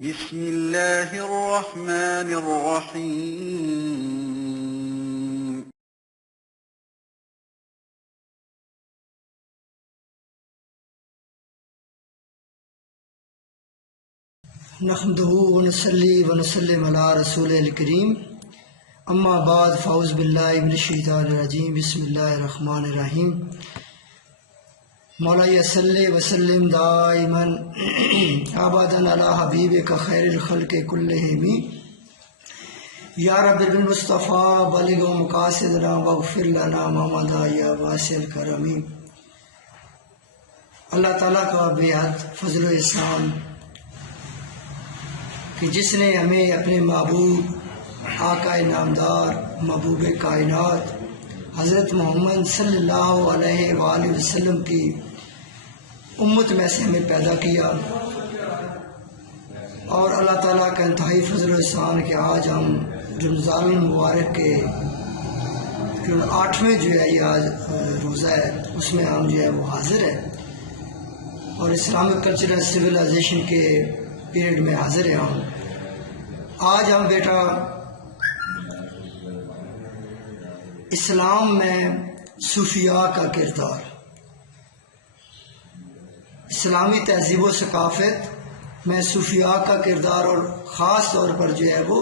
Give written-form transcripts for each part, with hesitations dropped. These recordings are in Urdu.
بسم الله الرحمن الرحيم نحمده ونصلي ونسلم على رسول الکریم اما بعد فاعوذ باللہ من الشیطان الرجیم بسم اللہ الرحمن الرحیم مولا صلی وسلم دائما ابدا علی حبیبک خیر الخلق کلہم یا رب بالمصطفیٰ بلغ مقاصدنا واغفر لنا ما مضى یا واسع الکرم۔ اللہ تعالیٰ کا بے حد فضل و احسان کہ جس نے ہمیں اپنے محبوب آقا نامدار محبوب کائنات حضرت محمد صلی اللہ علیہ وآلہ وسلم کی امت میں سے ہمیں پیدا کیا، اور اللہ تعالیٰ کا انتہائی فضل و احسان کہ آج ہم رمضان المبارک کے 8ویں جو ہے یہ آج روزہ ہے، اس میں ہم جو ہے وہ حاضر ہیں اور اسلامک کلچرل سویلائزیشن کے پیریڈ میں حاضر ہیں ہم۔ آج ہم بیٹا اسلام میں صوفیاء کا کردار، اسلامی تہذیب و ثقافت میں صوفیاء کا کردار اور خاص طور پر جو ہے وہ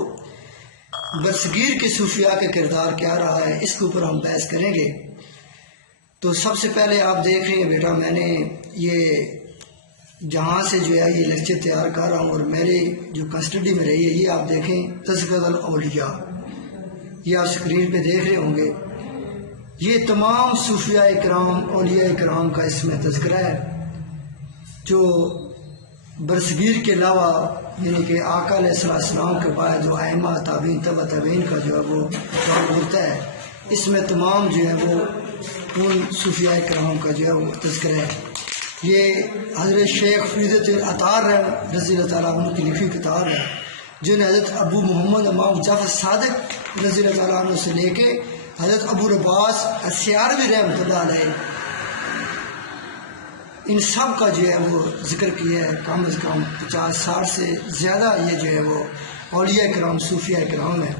برصغیر کے صوفیاء کا کردار کیا رہا ہے، اس کے اوپر ہم بحث کریں گے۔ تو سب سے پہلے آپ دیکھ رہے ہیں بیٹا میں نے یہ جہاں سے جو ہے یہ لیکچر تیار کر رہا ہوں اور میرے جو کسٹڈی میں رہی ہے یہ آپ دیکھیں تذکرۃ الاولیاء، یہ آپ اسکرین پہ دیکھ رہے ہوں گے۔ یہ تمام صوفیاء اکرام اولیاء اکرام کا اس میں تذکرہ ہے جو برصغیر کے علاوہ یعنی کہ آقا علیہ السلام کے بعد جو ائمہ تابعین تبع تابعین کا جو ہے وہ دور ہوتا ہے، اس میں تمام جو ہے وہ ان صوفیاء اکرام کا جو ہے وہ تذکرہ ہے۔ یہ حضرت شیخ فریدۃ العطار رضی اللہ تعالیٰ عنہ کی لکھی کتاب ہے، جو نے حضرت ابو محمد امام جعفر صادق رضی اللہ تعالیٰ عنہ سے لے کے حضرت ابو العباس السیالوی رحمۃ اللہ علیہ ان سب کا جو ہے وہ ذکر کیا ہے۔ کم از کم 50-60 سے زیادہ یہ جو ہے وہ اولیاء کرام صوفیاء کرام ہے،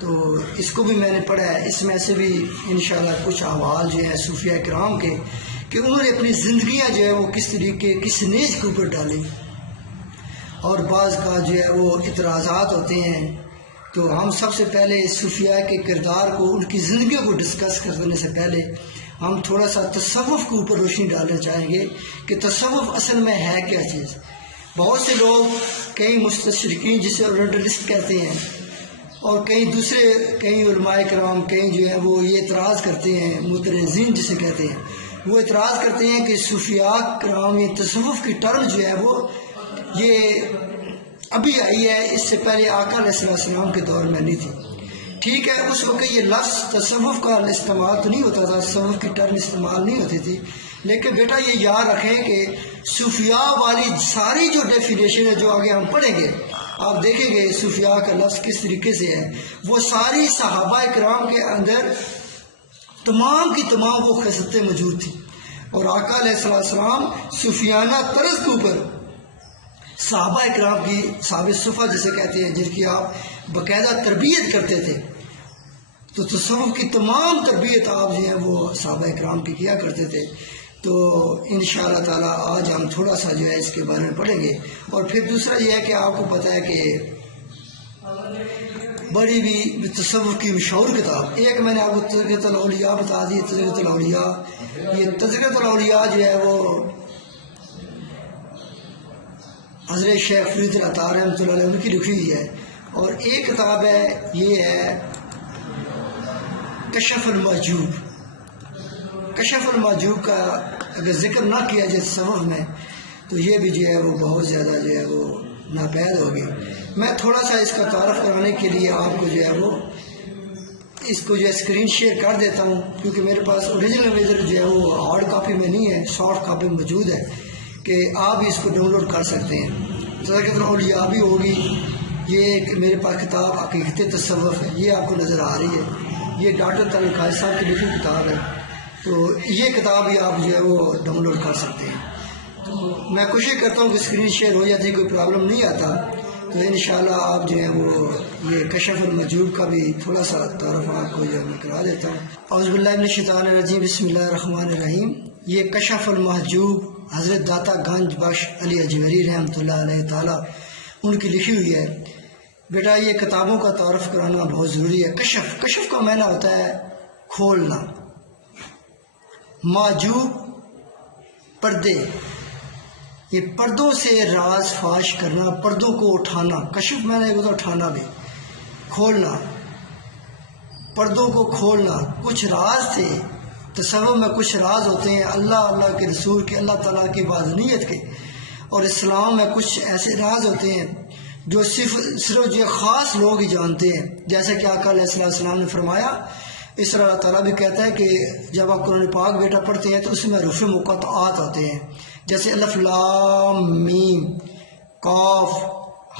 تو اس کو بھی میں نے پڑھا ہے۔ اس میں سے بھی انشاءاللہ کچھ احوال جو ہیں صوفیاء کرام کے کہ انہوں نے اپنی زندگیاں جو ہے وہ کس طریقے کس نیز کے اوپر ڈالی، اور بعض کا جو ہے وہ اعتراضات ہوتے ہیں۔ تو ہم سب سے پہلے صوفیاء کے کردار کو ان کی زندگیوں کو ڈسکس کرنے سے پہلے ہم تھوڑا سا تصوف کے اوپر روشنی ڈالنا چاہیں گے کہ تصوف اصل میں ہے کیا چیز۔ بہت سے لوگ کئی مستشرقین جسے اورینٹلسٹ کہتے ہیں اور کئی دوسرے کئی علماء کرام کئی جو ہیں وہ یہ اعتراض کرتے ہیں، مترزین جسے کہتے ہیں، وہ اعتراض کرتے ہیں کہ صوفیاء کرام یہ تصوف کی ٹرم جو ہے وہ یہ ابھی آئی ہے، اس سے پہلے آقا علیہ السلام کے دور میں نہیں تھی۔ ٹھیک ہے، اس وقت یہ لفظ تصوف کا استعمال تو نہیں ہوتا تھا، تصوف کی ٹرم استعمال نہیں ہوتی تھی، لیکن بیٹا یہ یاد رکھیں کہ صوفیاء والی ساری جو ڈیفینیشن ہے جو آگے ہم پڑھیں گے آپ دیکھیں گے صوفیاء کا لفظ کس طریقے سے ہے، وہ ساری صحابہ کرام کے اندر تمام کی تمام وہ خصلتیں موجود تھیں، اور آقا علیہ السلام صوفیانہ طرز کے اوپر صحابہ اکرام کی صحابہ صفہ جسے کہتے ہیں جن کی آپ باقاعدہ تربیت کرتے تھے، تو تصوف کی تمام تربیت آپ جو ہیں وہ صحابہ اکرام کی کیا کرتے تھے۔ تو انشاءاللہ تعالی آج ہم تھوڑا سا جو ہے اس کے بارے میں پڑھیں گے، اور پھر دوسرا یہ ہے کہ آپ کو پتہ ہے کہ بڑی بھی تصوف کی مشہور کتاب ایک میں نے آپ کو تذکرۃ الاولیاء بتا دی۔ تذکرۃ الاولیاء یہ تذکرۃ الاولیاء جو ہے وہ حضرت شیخ فرید العطار رحمۃ اللہ علیہ کی لکھی ہوئی ہے، اور ایک کتاب ہے یہ ہے کشف المحجوب۔ کشف المحجوب کا اگر ذکر نہ کیا جائے تصوف میں تو یہ بھی جو ہے وہ بہت زیادہ جو ہے وہ ناپید ہوگی۔ میں تھوڑا سا اس کا تعارف کرانے کے لیے آپ کو جو ہے وہ اس کو جو ہے اسکرین شیئر کر دیتا ہوں، کیونکہ میرے پاس اوریجنل ورژن جو ہے وہ ہارڈ کاپی میں نہیں ہے، سافٹ کاپی میں موجود ہے کہ آپ بھی اس کو ڈاؤن لوڈ کر سکتے ہیں۔ تذکرۃ الاولیاء بھی ہوگی، یہ ایک میرے پاس کتاب حقیقت تصوف ہے، یہ آپ کو نظر آ رہی ہے، یہ ڈاکٹر طارق قادری صاحب کی لکھی کتاب ہے، تو یہ کتاب بھی آپ جو ہے وہ ڈاؤن لوڈ کر سکتے ہیں۔ تو میں کوشش کرتا ہوں کہ اسکرین شیئر ہو جاتی، کوئی پرابلم نہیں آتا، تو انشاءاللہ آپ جو ہیں وہ یہ کشف المحجوب کا بھی تھوڑا سا تعارف آپ کو جو ہے میں کرا دیتا ہوں۔ اعوذ باللہ من الشیطان الرجیم، بسم اللہ الرحمن الرحیم۔ یہ کشف المحجوب حضرت داتا گنج بخش علی اجمیری رحمۃ اللہ علیہ تعالیٰ ان کی لکھی ہوئی ہے۔ بیٹا یہ کتابوں کا تعارف کرانا بہت ضروری ہے۔ کشف کا معنی ہوتا ہے کھولنا، محجوب پردے، یہ پردوں سے راز فاش کرنا، پردوں کو اٹھانا۔ کشف میں نے ہوتا اٹھانا بھی، کھولنا، پردوں کو کھولنا۔ کچھ راز تھے تصور میں، کچھ راز ہوتے ہیں اللہ کے رسول کے، اللہ تعالیٰ کی وحدانیت کے، اور اسلام میں کچھ ایسے راز ہوتے ہیں جو صرف جو خاص لوگ ہی جانتے ہیں، جیسے کہ آقا علیہ السلام نے فرمایا۔ اس طرح اللہ تعالیٰ بھی کہتا ہے کہ جب آپ قرآن پاک بیٹا پڑھتے ہیں تو اس میں حروف مقطعات ہوتے ہیں، جیسے الف لام میم، قاف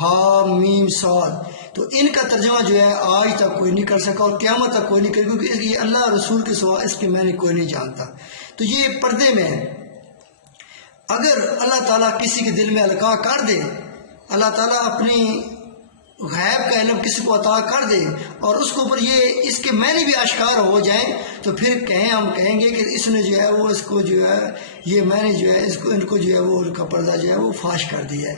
ہا میم صاد، تو ان کا ترجمہ جو ہے آج تک کوئی نہیں کر سکا اور قیامت تک کوئی نہیں کرے، کیونکہ یہ اللہ رسول کے سوا اس کے معنی کوئی نہیں جانتا۔ تو یہ پردے میں اگر اللہ تعالیٰ کسی کے دل میں القاء کر دے، اللہ تعالیٰ اپنی غیب کا علم کسی کو عطا کر دے اور اس کے اوپر یہ اس کے معنی بھی اشکار ہو جائیں، تو پھر ہم کہیں گے کہ اس نے جو ہے وہ اس کو جو ہے یہ معنی جو ہے اس کو ان کو جو ہے وہ ان کا پردہ جو ہے وہ فاش کر دیا ہے۔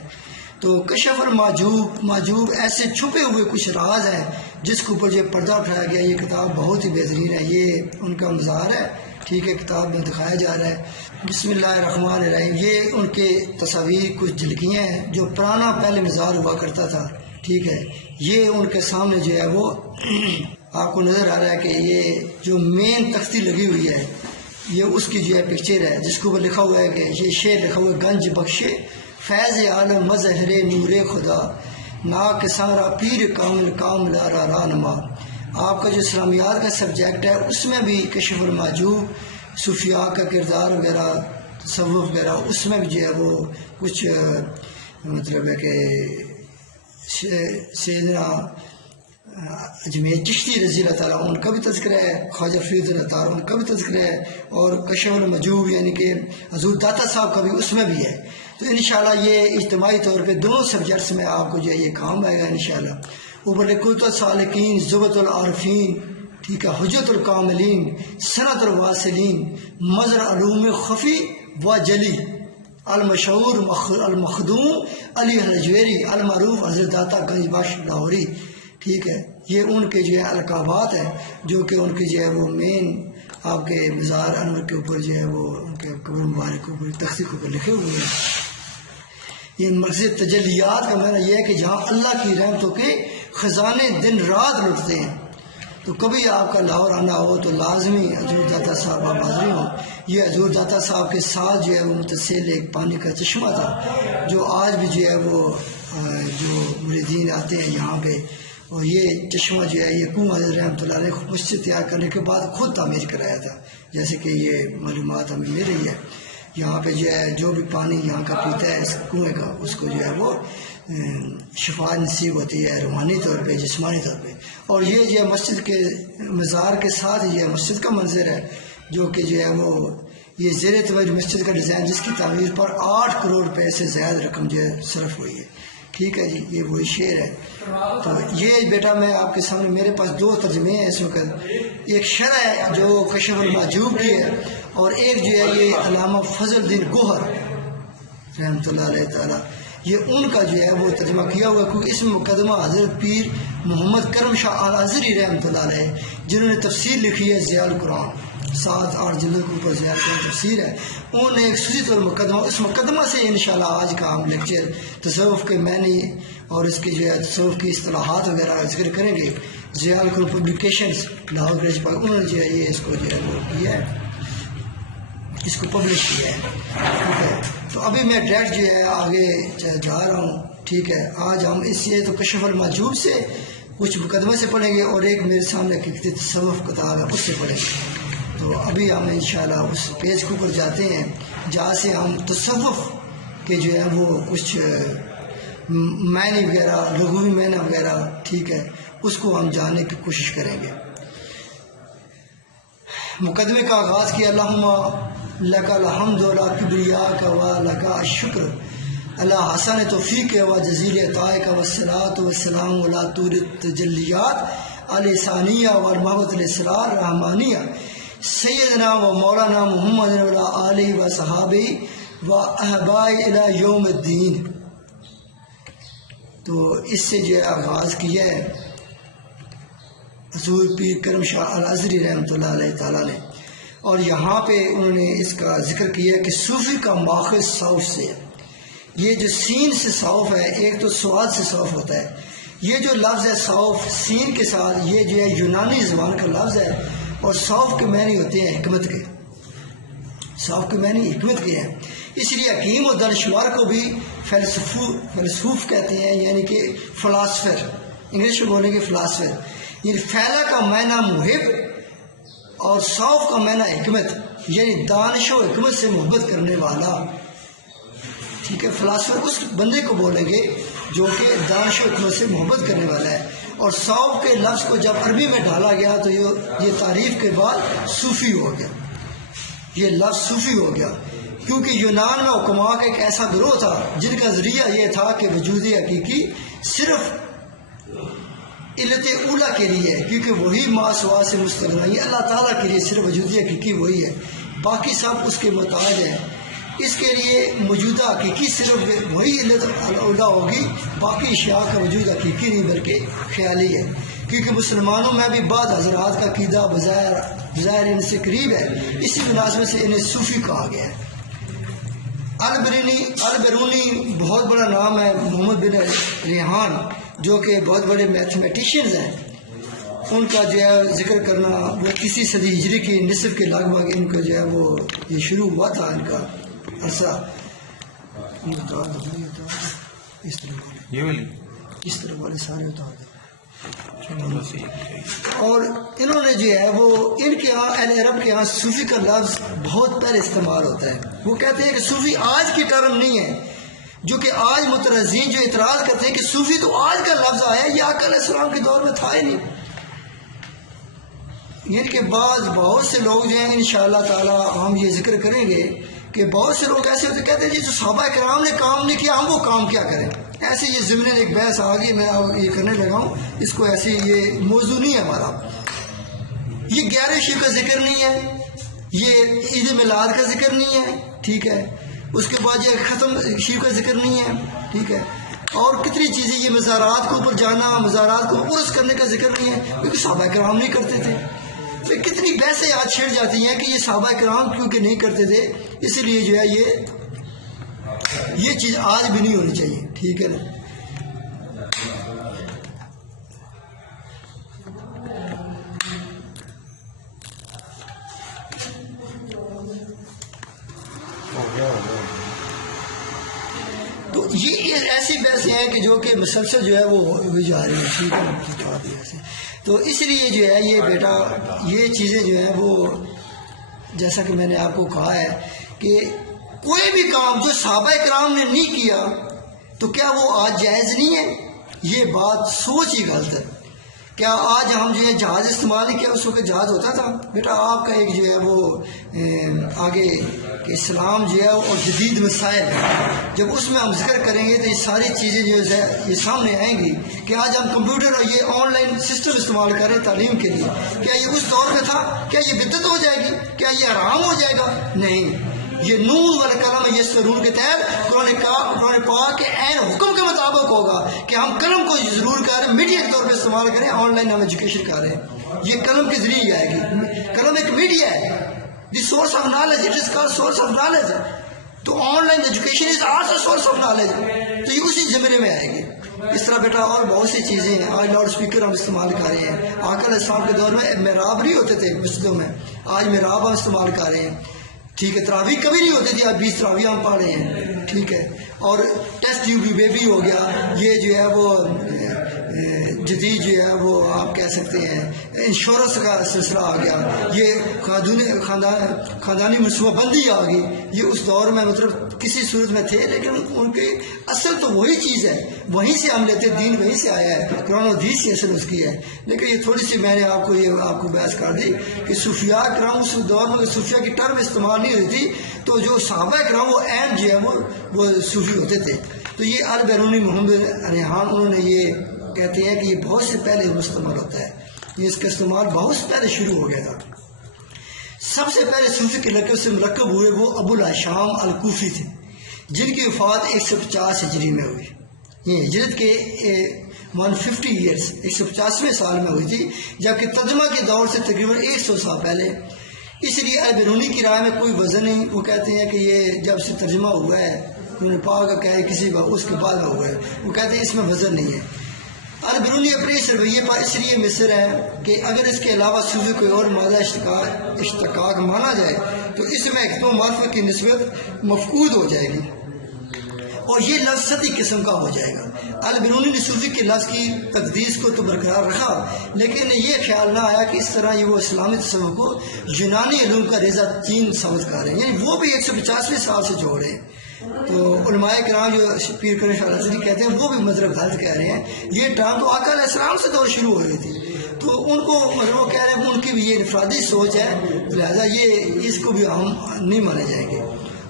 تو کشف المحجوب ایسے چھپے ہوئے کچھ راز ہیں جس کے اوپر جو پردہ اٹھایا گیا۔ یہ کتاب بہت ہی بہترین ہے، یہ ان کا مزار ہے، ٹھیک ہے، کتاب میں دکھایا جا رہا ہے۔ بسم اللہ الرحمن الرحیم۔ یہ ان کے تصاویر کچھ جھلکیاں ہیں جو پرانا پہلے مزار ہوا کرتا تھا، ٹھیک ہے۔ یہ ان کے سامنے جو ہے وہ آپ کو نظر آ رہا ہے کہ یہ جو مین تختی لگی ہوئی ہے یہ اس کی جو ہے پکچر ہے، جس کے اوپر لکھا ہوا ہے کہ یہ شعر لکھا ہوا ہے، گنج بخشے فیض عالم مظہر نور خدا، نا کسارا پیر کامل کامل آرا رانما۔ آپ کا جو اسلامیات کا سبجیکٹ ہے اس میں بھی کشف المحجوب، صوفیاء کا کردار وغیرہ، تصوف وغیرہ، اس میں بھی جو ہے وہ کچھ مطلب ہے کہ سیدنا اجمیر چشتی رضی اللہ تعالیٰ ان کا بھی تذکرہ ہے، خواجہ فرید اللہ تعالیٰ ان کا بھی تذکرہ ہے، اور کشف المحجوب یعنی کہ حضور داتا صاحب کا بھی اس میں بھی ہے۔ تو انشاءاللہ یہ اجتماعی طور پہ دونوں سبجیکٹس میں آپ کو جو ہے یہ کام آئے گا انشاءاللہ۔ اوپر لقوت السالکین، زبت العارفین، ٹھیک ہے، حجت الکاملین، صنعت الواصلین، مظہر علوم خفی و جلی، المشہور المخدوم علی اجمیری، المعروف حضرت داتا گنج بخش لاہوری، ٹھیک ہے۔ یہ ان کے جو ہے القابات ہیں جو کہ ان کی جو ہے وہ مین آپ کے مزار انور کے اوپر جو ہے وہ ان کے قبر مبارک کے اوپر تختی کے اوپر لکھے ہوئے ہیں۔ یہ مقصد تجلیات کا معنی یہ ہے کہ جہاں اللہ کی رحمتوں کے خزانے دن رات لٹتے ہیں۔ تو کبھی آپ کا لاہور آنا ہو تو لازمی حضور داتا صاحب آپ حاضری ہوں۔ یہ حضور داتا صاحب کے ساتھ جو ہے وہ متصل ایک پانی کا چشمہ تھا جو آج بھی جو ہے وہ جو مریدین آتے ہیں یہاں پہ، اور یہ چشمہ جو ہے یہ کنواں حضرت رحمۃ اللہ علیہ مسجد تیار کرنے کے بعد خود تعمیر کرایا تھا، جیسے کہ یہ معلومات ہمیں مل رہی ہے۔ یہاں پہ جو ہے جو بھی پانی یہاں کا پیتا ہے اس کنویں کا، اس کو جو ہے وہ شفا نصیب ہوتی ہے روحانی طور پہ، جسمانی طور پہ۔ اور یہ جو ہے مسجد کے مزار کے ساتھ یہ مسجد کا منظر ہے جو کہ جو ہے وہ یہ زیر توجہ مسجد کا ڈیزائن جس کی تعمیر پر 8 کروڑ روپے سے زیادہ رقم جو ہے صرف ہوئی ہے، ٹھیک ہے جی۔ یہ وہی شعر ہے۔ تو یہ بیٹا میں آپ کے سامنے میرے پاس 2 ترجمے ہیں اس وقت، ایک شرح ہے جو کشف المحجوب کی ہے، اور ایک جو ہے یہ علامہ فضل الدین گوہر رحمۃ اللہ علیہ تعالیٰ، یہ ان کا جو ہے وہ ترجمہ کیا ہوا ہے، کیونکہ اس میں مقدمہ حضرت پیر محمد کرم شاہ الازہری رحمۃ اللہ علیہ جنہوں نے تفسیر لکھی ہے ضیاء القرآن، 7-8 جلدوں کے اوپر ضیاء القرآن تفسیر ہے، انہوں نے ایک خصوصی طور مقدمہ، اس مقدمہ سے انشاءاللہ آج کا ہم لیکچر تصوف کے معنی اور اس کی جو ہے تصوف کی اصطلاحات وغیرہ ذکر کریں گے۔ ضیاء القرآن پبلیکیشنز لاہور گریج پاک، انہوں نے جو ہے یہ اس کو جو ہے وہ کیا ہے، اس کو پبلش کیا ہے، ٹھیک ہے۔ تو ابھی میں ڈائریکٹ جو ہے آگے جا رہا ہوں، ٹھیک ہے۔ آج ہم اس یہ تو کشف المحجوب سے کچھ مقدمے سے پڑھیں گے اور ایک میرے سامنے کی تصوف کتاب ہے اس سے پڑھیں گے۔ تو ابھی ہم انشاءاللہ اس پیج کے اوپر جاتے ہیں جہاں سے ہم تصوف کے جو ہے وہ کچھ معنی وغیرہ، لغوی معنی وغیرہ، ٹھیک ہے، اس کو ہم جاننے کی کوشش کریں گے۔ مقدمے کا آغاز کیا، اللہم لک الحمد ولا کبریاک ولک الشکر اللہ حسن توفیق و جزیل عطائک والصلاۃ والسلام علی طور التجلیات الثانیہ والمحبت الاسرار رحمانیہ سیدنا و مولانا محمد وعلی آلہ و صحابہ و احباء الی یوم الدین. تو اس سے جو آغاز کیا ہے حضور پیر کرم شاہ الازہری رحمۃ اللہ علیہ تعالیٰ نے، اور یہاں پہ انہوں نے اس کا ذکر کیا کہ صوفی کا ماخذ صوف سے ہے. یہ جو سین سے صوف ہے، ایک تو سواد سے صوف ہوتا ہے. یہ جو لفظ ہے صوف سین کے ساتھ، یہ جو ہے یونانی زبان کا لفظ ہے، اور صوف کے معنی ہوتے ہیں حکمت کے. صوف کے معنی حکمت کے ہیں. اس لیے حکیم و دانشور کو بھی فلسفوف کہتے ہیں، یعنی کہ فلاسفر. انگلش میں بولیں گے فلاسفر. یعنی فیلا کا معنی محب اور صوف کا معنی حکمت، یعنی دانش و حکمت سے محبت کرنے والا. ٹھیک ہے، فلاسفر اس بندے کو بولیں گے جو کہ دانش و حکمت سے محبت کرنے والا ہے. اور صوف کے لفظ کو جب عربی میں ڈالا گیا تو یہ تعریف کے بعد صوفی ہو گیا. یہ لفظ صوفی ہو گیا کیونکہ یونان میں حکماء کا ایک ایسا گروہ تھا جن کا ذریعہ یہ تھا کہ وجود حقیقی صرف علت اولا کے لیے ہے، کیونکہ وہی ما سوا سے مستغنی ہے. اللہ تعالیٰ کے لیے صرف وجود حقیقی وہی ہے، باقی سب اس کے محتاج ہیں. اس کے لیے موجودہ حقیقی صرف وہی علت اولا ہوگی، باقی اشیاء کا وجود حقیقی نہیں بلکہ خیالی ہے. کیونکہ مسلمانوں میں بھی بعض حضرات کا عقیدہ بظاہر ان سے قریب ہے، اسی مناسبت سے انہیں صوفی کہا گیا ہے. البرونی بہت بڑا نام ہے. محمد بن ریحان جو کہ بہت بڑے میتھمیٹیشینز ہیں، ان کا جو ہے ذکر کرنا وہ تیسری صدی ہجری کی نصف کے لگ بھگ ان کا جو ہے وہ یہ شروع ہوا تھا ان کا عرصہ. اس طرح والے سارے اتار دیں. اور انہوں نے جو ہے وہ ان کے یہاں اہل عرب کے یہاں صوفی کا لفظ بہت پہلے استعمال ہوتا ہے. وہ کہتے ہیں کہ صوفی آج کی ٹرم نہیں ہے، جو کہ آج مترزین جو اعتراض کرتے ہیں کہ صوفی تو آج کا لفظ آیا ہے، یہ آقا علیہ السلام کے دور میں تھا ہی نہیں. یعنی کہ بہت سے لوگ جو ہیں انشاءاللہ تعالی ہم یہ ذکر کریں گے کہ بہت سے لوگ ایسے ہوتے کہتے ہیں جی جو صحابہ کرام نے کام نہیں کیا ہم وہ کام کیا کریں. ایسے یہ ضمن ایک بحث آ گئی، میں یہ کرنے لگا ہوں اس کو. ایسے یہ موضوع نہیں ہے ہمارا. یہ 11 شیف کا ذکر نہیں ہے، یہ عید میلاد کا ذکر نہیں ہے، ٹھیک ہے. اس کے بعد یہ ختم شیف کا ذکر نہیں ہے، ٹھیک ہے. اور کتنی چیزیں، یہ مزارات کو اوپر جانا، مزارات کو عرس کرنے کا ذکر نہیں ہے کیونکہ صحابہ کرام نہیں کرتے تھے. پھر کتنی بحثیں آج چھڑ جاتی ہیں کہ یہ صحابہ کرام کیونکہ نہیں کرتے تھے اسی لیے جو ہے یہ چیز آج بھی نہیں ہونی چاہیے، ٹھیک ہے نا. تو یہ ایسی بحثیں ہیں کہ جو کہ مسلسل جو ہے وہ جا رہی ہیں، ٹھیک ہے. تو اس لیے جو ہے یہ بیٹا یہ چیزیں جو ہیں وہ جیسا کہ میں نے آپ کو کہا ہے کہ کوئی بھی کام جو صحابہ کرام نے نہیں کیا تو کیا وہ آج جائز نہیں ہے؟ یہ بات سوچ ہی غلط ہے. کیا آج ہم جو ہے جہاز استعمال نہیں کیا؟ اس وقت جہاز ہوتا تھا بیٹا. آپ کا ایک جو ہے وہ آگے کہ اسلام جو ہے اور جدید مسائل جب اس میں ہم ذکر کریں گے تو یہ ساری چیزیں جو ہے یہ سامنے آئیں گی کہ آج ہم کمپیوٹر اور یہ آن لائن سسٹم استعمال کریں تعلیم کے لیے. کیا یہ اس دور میں تھا؟ کیا یہ بدعت ہو جائے گی؟ کیا یہ حرام ہو جائے گا؟ نہیں. یہ نون والقلم یسطرون کے تحت قرآن پاک کے عین حکم کے مطابق ہوگا کہ ہم قلم کو ضرور کریں، میڈیا کے طور پہ استعمال کریں. آن لائن ہم ایجوکیشن کر رہے ہیں، یہ قلم کے ذریعے آئے گی. قلم ایک میڈیا ہے، the source of knowledge, it is called source of knowledge. تو online education is also source of knowledge. تو یہ اسی زمرے میں آئے گی. اس طرح بیٹا اور بہت سی چیزیں ہیں. آج لاؤڈ اسپیکر ہم استعمال کر رہے ہیں. آقا علیہ السلام کے دور میں محراب نہیں ہوتے تھے مسجدوں میں، آج محراب ہم استعمال کر رہے ہیں، ٹھیک ہے. تراویح کبھی نہیں ہوتی تھی، آج 20 تراویح ہم پڑھ رہے ہیں، ٹھیک ہے. اور ٹیسٹ ٹیوب بیبی ہو گیا، یہ جو ہے وہ جدید جو ہے وہ آپ کہہ سکتے ہیں انشورنس کا سلسلہ آ گیا، یہ خاندانی منصوبہ بندی آ گئی، یہ اس دور میں مطلب کسی صورت میں تھے، لیکن ان کے اصل تو وہی چیز ہے، وہیں سے ہم لیتے، دین وہیں سے آیا ہے، قرآن و حدیث سے اصل اس کی ہے۔ لیکن یہ تھوڑی سی میں نے آپ کو بحث کر دی کہ صوفیاء کرام اس دور میں صوفیاء کی ٹرم استعمال نہیں ہوئی تھی، تو جو صحابہ کرام وہ عین جو ہے وہ صوفی ہوتے تھے۔ تو یہ البیرونی محمد ریحان انہوں نے یہ کہتے ہیں کہ یہ بہت سے پہلے استعمال ہوتا ہے، یہ اس کا استعمال بہت سے پہلے شروع ہو گیا تھا۔ سب سے پہلے صوفی کے لقب سے مرکب ہوئے وہ ابو الاشام الکوفی تھے، جن کی وفات 150 ہجری میں ہوئی، یہ ہجرت کے 150 ایئرس 150ویں سال میں ہوئی تھی، جبکہ ترجمہ کے دور سے تقریباً 100 سال پہلے۔ اس لیے البیرونی کی رائے میں کوئی وزن نہیں، وہ کہتے ہیں کہ یہ جب سے ترجمہ ہوا ہے انہوں نے پاک کا کہا ہے کسی کا اس کے بعد میں ہوا ہے، وہ کہتے ہیں اس میں وزن نہیں ہے۔ البیرونی اپنے اس رویے پر اس لیے مصر ہے کہ اگر اس کے علاوہ صوفی کوئی اور مادہ اشتقاق مانا جائے تو اس میں حکمت و معرفت کی نسبت مفقود ہو جائے گی اور یہ لفظ سطحی قسم کا ہو جائے گا۔ البیرونی نے صوفی کے لفظ کی تقدیس کو تو برقرار رکھا، لیکن یہ خیال نہ آیا کہ اس طرح یہ وہ اسلامی تصور کو یونانی علوم کا ریزہ چین سمجھ کر رہے ہیں، یعنی وہ بھی 150ویں سال سے جوڑ رہے ہیں۔ تو علماء کرام جو پیر کرم شاہ رضوی کہتے ہیں وہ بھی مذہب غلط کہہ رہے ہیں، یہ ٹرم تو آقا علیہ السلام سے دور شروع ہو رہی تھی، تو ان کو مطلب وہ کہہ رہے ہیں ان کی بھی یہ انفرادی سوچ ہے، لہذا یہ اس کو بھی ہم نہیں مانے جائیں گے،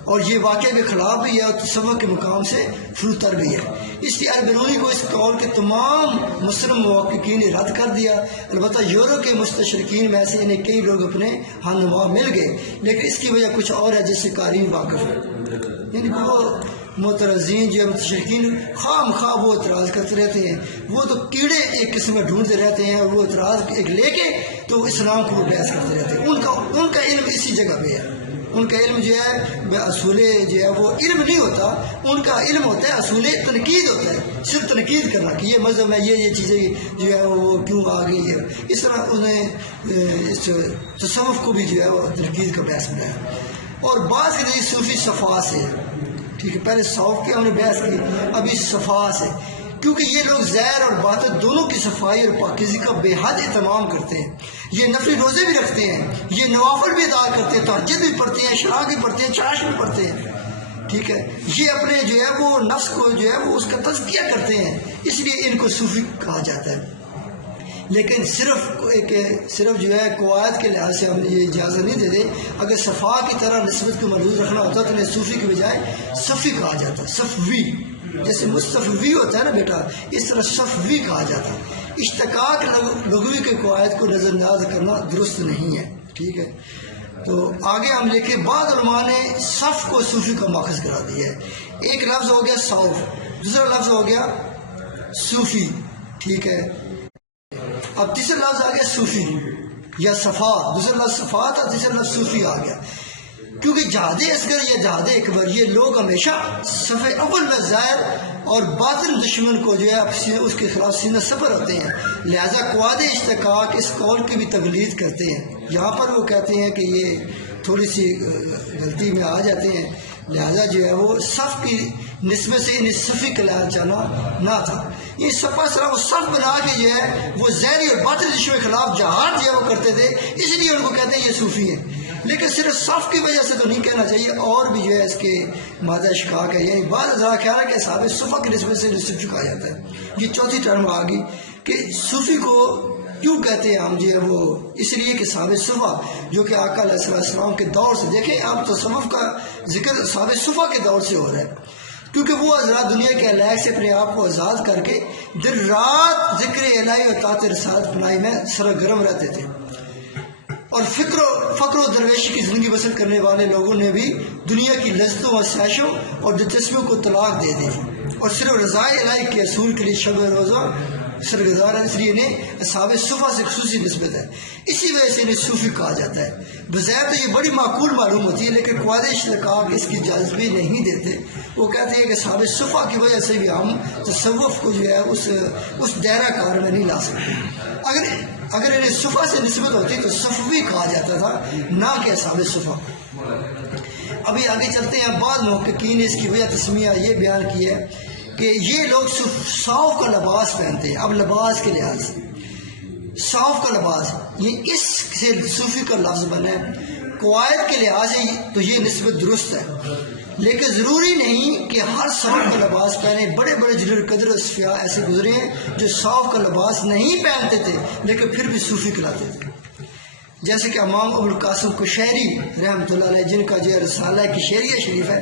اور یہ واقعہ کے خلاف بھی ہے اور تصوف کے مقام سے فروتر بھی ہے۔ اس لیے البیرونی کو اس قول کے تمام مسلم محققین نے رد کر دیا، البتہ یورو کے مستشرقین میں سے انہیں کئی لوگ اپنے ہنما مل گئے، لیکن اس کی وجہ کچھ اور ہے جس سے قارئین واقف ہے، یعنی وہ معترضین جو مستشرقین خام خواہ وہ اعتراض کرتے رہتے ہیں، وہ تو کیڑے ایک قسم میں ڈھونڈتے رہتے ہیں اور وہ اعتراض ایک لے کے تو اسلام کو بحث کرتے رہتے ہیں۔ ان کا علم اسی جگہ پہ ہے، ان کا علم جو ہے اصول جو ہے وہ علم نہیں ہوتا، ان کا علم ہوتا ہے اصول تنقید ہوتا ہے، صرف تنقید کرنا کہ یہ مذہب میں یہ چیزیں جو ہے وہ کیوں آ گئی ہے، اس طرح انہیں اس تصوف کو بھی جو ہے وہ تنقید کا بحث بنایا۔ اور بعض کے صوفی صفا سے، ٹھیک ہے، پہلے صوف کی ہم نے بحث کی، ابھی صفا سے، کیونکہ یہ لوگ ظاہر اور باطن دونوں کی صفائی اور پاکیزگی کا بے حد اہتمام کرتے ہیں، یہ نفلی روزے بھی رکھتے ہیں، یہ نوافل بھی ادا کرتے ہیں، تہجد بھی پڑھتے ہیں، شراغ بھی پڑھتے ہیں، چاش بھی پڑھتے ہیں، ٹھیک ہے، یہ اپنے جو ہے وہ نفس کو جو ہے وہ اس کا تزکیہ کرتے ہیں، اس لیے ان کو صوفی کہا جاتا ہے۔ لیکن صرف جو ہے قواعد کے لحاظ سے ہم یہ اجازت نہیں دیتے، اگر صفا کی طرح نسبت کو محدود رکھنا ہوتا تو انہیں صوفی کی بجائے صفی کہا جاتا ہے، صفوی، جیسے مصطفی ہوتا ہے نا بیٹا، اس طرح صفوی کہا جاتا ہے۔ اشتقاق لغوی کے قواعد کو نظر انداز کرنا درست نہیں ہے، ٹھیک ہے۔ تو آگے ہم لکھے بعض علماء نے صف کو صوفی کا ماخذ کرا دیا ہے، ایک لفظ ہو گیا صوف، دوسرا لفظ ہو گیا صوفی، ٹھیک ہے، اب تیسرا لفظ آ گیا صوفی یا صفا، دوسرا لفظ صفا تھا، تیسرا لفظ صوفی آ گیا، کیونکہ جہاد اصغر یا جہاد اکبر یہ لوگ ہمیشہ صف اول میں ظاہر اور باطن دشمن کو جو ہے اس کے خلاف سینہ سپر ہوتے ہیں، لہذا قواعد اشتقاق اس قول کی بھی تقلید کرتے ہیں۔ یہاں پر وہ کہتے ہیں کہ یہ تھوڑی سی غلطی میں آ جاتے ہیں، لہذا جو ہے وہ صف کی نسبت سے انہیں صفی کلام جانا نہ تھا، یہ سپا سرا وہ صف بنا کے جو ہے وہ ظاہری اور باطن دشمن کے خلاف جہاد جو ہے وہ کرتے تھے، اس لیے ان کو کہتے ہیں یہ صوفی ہیں، لیکن صرف صف کی وجہ سے تو نہیں کہنا چاہیے، اور بھی جو ہے اس کے مادہ اشتقاق ہے، یعنی بعض ذرا خیال ہے کہ صحابہ صفا کی نسبت سے نسب چکا جاتا ہے۔ یہ چوتھی ٹرم آ گئی کہ صوفی کو کیوں کہتے ہیں ہم جو ہے وہ، اس لیے کہ صحابہ صفا جو کہ آقا علیہ السلام کے دور سے، دیکھیں آپ تصوف کا ذکر صحابہ صفا کے دور سے ہو رہا ہے، کیونکہ وہ حضرات دنیا کے علیہ سے اپنے آپ کو آزاد کر کے دن رات ذکر الہی و طاعت رسالت پناہی میں سرگرم رہتے تھے، اور فقر و درویشی کی زندگی بسر کرنے والے لوگوں نے بھی دنیا کی لذتوں و سائشوں اور دلچسپیوں کو طلاق دے دی اور صرف رضائے الہی کے اصول کے لیے شب روزہ سرگزار ہے، اس لیے انہیں اصحاب صفا سے خصوصی نسبت ہے، اسی وجہ سے انہیں صوفی کہا جاتا ہے۔ بظاہر تو یہ بڑی معقول معلوم ہوتی ہے، لیکن قواعد اشتقاق اس کی اجازت بھی نہیں دیتے، وہ کہتے ہیں کہ اصحاب صفا کی وجہ سے بھی ہم تصوف کو جو ہے اس دائرہ کار میں نہیں لا سکتے، اگر انہیں صفا سے نسبت ہوتی تو صفوی کہا جاتا تھا، نہ کہ اصحاب صفا۔ ابھی آگے چلتے ہیں، بعض محققین نے اس کی وجہ تسمیہ یہ بیان کی ہے کہ یہ لوگ صوف کا لباس پہنتے ہیں. اب لباس کے لحاظ سے صوف کا لباس یہ اس سے صوفی کا لفظ بنا ہے. قواعد کے لحاظ سے تو یہ نسبت درست ہے، لیکن ضروری نہیں کہ ہر صوف کا لباس پہنے. بڑے بڑے جلیل قدر اصفیاء ایسے گزرے ہیں جو صوف کا لباس نہیں پہنتے تھے لیکن پھر بھی صوفی کہلاتے تھے، جیسے کہ امام ابو القاسم قشیری رحمۃ اللہ علیہ، جن کا جو رسالہ کی شعریہ شریف ہے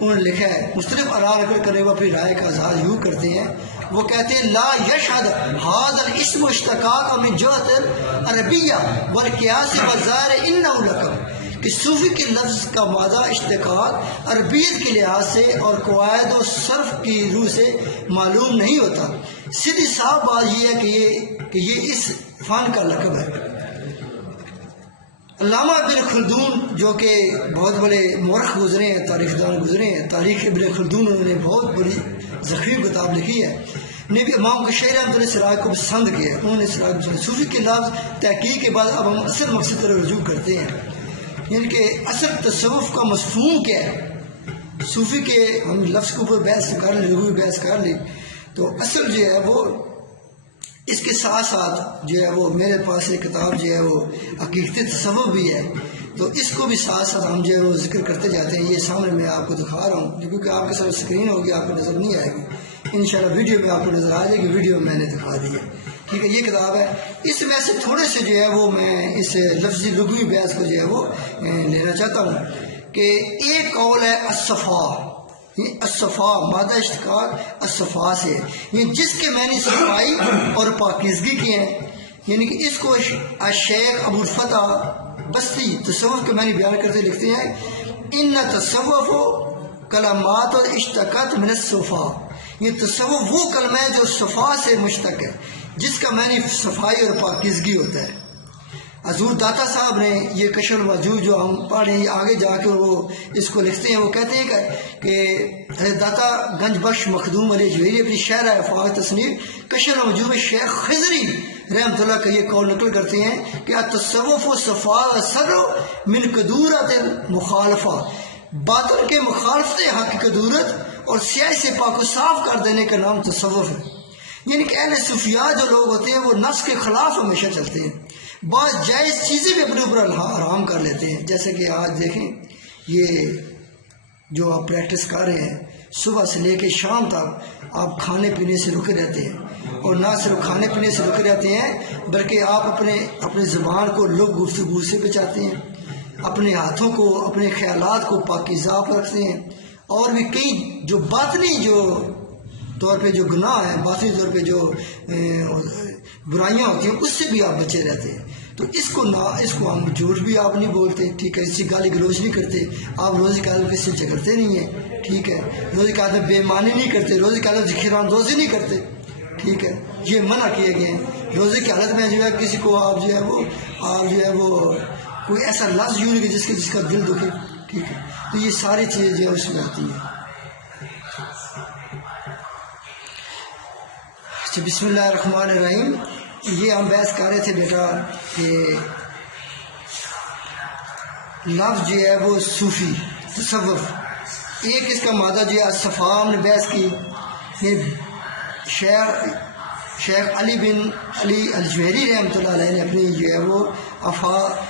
انہوں نے لکھا ہے. مختلف آراء نقل کرنے وہ اپنی رائے کا اظہار یوں کرتے ہیں. وہ کہتے ہیں لا یشہد ھذا الاسم اشتقاق من جہت عربیہ والقیاس والظاہر انہ لقب، کہ صوفی کے لفظ کا مادہ اشتقاق عربیت کے لحاظ سے اور قواعد و صرف کی روح سے معلوم نہیں ہوتا. سیدھی صاف بات یہ ہے کہ یہ اس فن کا لقب ہے. علامہ ابن خلدون جو کہ بہت بڑے مورخ گزرے ہیں، تاریخ دان گزرے ہیں، تاریخ ابن خلدون انہوں نے بہت بڑی ذخیرہ کتاب لکھی ہے، نے بھی امام قشیری رحمۃ اللہ سراج کو پسند کیا. انہوں نے سراج کو صوفی کے لفظ تحقیق کے بعد اب ہم اصل مقصد پر رجوع کرتے ہیں، یعنی کہ اصل تصوف کا مفہوم کیا ہے. صوفی کے ہم لفظ کے اوپر بحث کر لی، لغوی بحث کر لی، تو اصل جو ہے وہ اس کے ساتھ ساتھ جو ہے وہ میرے پاس ایک کتاب جو ہے وہ حقیقت تصوف بھی ہے، تو اس کو بھی ساتھ ساتھ ہم جو ہے وہ ذکر کرتے جاتے ہیں. یہ سامنے میں آپ کو دکھا رہا ہوں کیونکہ آپ کے ساتھ اسکرین ہوگی، آپ کو نظر نہیں آئے گی، انشاءاللہ ویڈیو میں آپ کو نظر آ جائے گی. ویڈیو میں نے دکھا دی ہے، ٹھیک ہے. یہ کتاب ہے. اس میں سے تھوڑے سے جو ہے وہ میں اس لفظی لغوی بحث کو جو ہے وہ لینا چاہتا ہوں کہ ایک قول ہے الصفا، الصفا مادہ اشتقاق الصفا سے، یہ جس کے معنی صفائی اور پاکیزگی کے ہیں. یعنی کہ اس کو الشیخ ابو الفتح بستی تصوف کے معنی بیان کرتے لکھتے ہیں ان تصوف کلمات اور اشتقات من الصفا، یہ تصوف وہ کلمہ ہے جو صفا سے مشتق ہے، جس کا معنی صفائی اور پاکیزگی ہوتا ہے. حضور داتا صاحب نے یہ کشف الموجود جو ہم پڑھیں آگے جا کے وہ اس کو لکھتے ہیں، وہ کہتے ہیں کہ حضرت داتا گنج بخش مخدوم علی جوہری اپنی شعر افاق تصنیف کشف الموجود میں شیخ خضری رحمۃ اللہ کا یہ قول نقل کرتے ہیں کہ التصوف و صفا و صدر من قدورت المخالفہ، باطل کے مخالفت حق کی قدورت اور سیاہ سے پاک و صاف کر دینے کا نام تصوف ہے. یعنی کہ اہل صوفیاء جو لوگ ہوتے ہیں وہ نفس کے خلاف ہمیشہ چلتے ہیں، بعض جائز چیزیں بھی اپنے اوپر حرام کر لیتے ہیں. جیسے کہ آج دیکھیں یہ جو آپ پریکٹس کر رہے ہیں، صبح سے لے کے شام تک آپ کھانے پینے سے رکے رہتے ہیں، اور نہ صرف کھانے پینے سے رکے رہتے ہیں بلکہ آپ اپنے زبان کو لوگ گفتگو سے بچاتے ہیں، اپنے ہاتھوں کو، اپنے خیالات کو پاکیزہ رکھتے ہیں، اور بھی کئی جو باطنی جو طور پہ جو گناہ ہیں، باطنی طور پہ جو برائیاں ہوتی ہیں اس سے بھی آپ بچے رہتے ہیں. تو اس کو ہم جھوٹ بھی آپ نہیں بولتے، ٹھیک ہے، اس سے گالی گلوچ نہیں کرتے، آپ روزی کا عالم کسی سے جھگڑتے نہیں ہیں، ٹھیک ہے، روزی کا عالم بے ایمانی نہیں کرتے، روزی کا عالم ذکر اندوزی نہیں کرتے، ٹھیک ہے، یہ منع کیے گئے ہیں. روزی کی حالت میں جو ہے کسی کو آپ جو ہے وہ کوئی ایسا لفظ یوں نہیں جس کا دل دکھے، ٹھیک ہے. تو یہ ساری چیزیں جو ہے اس میں آتی ہیں. بسم اللہ الرحمن الرحیم. یہ ہم بحث کر رہے تھے بیٹا کہ لفظ جو ہے وہ صوفی تصوف، ایک اس کا مادہ جو ہے صفا ہم نے بحث کی. شیخ علی بن علی الجوہری رحمۃ اللہ علیہ نے اپنی جو ہے وہ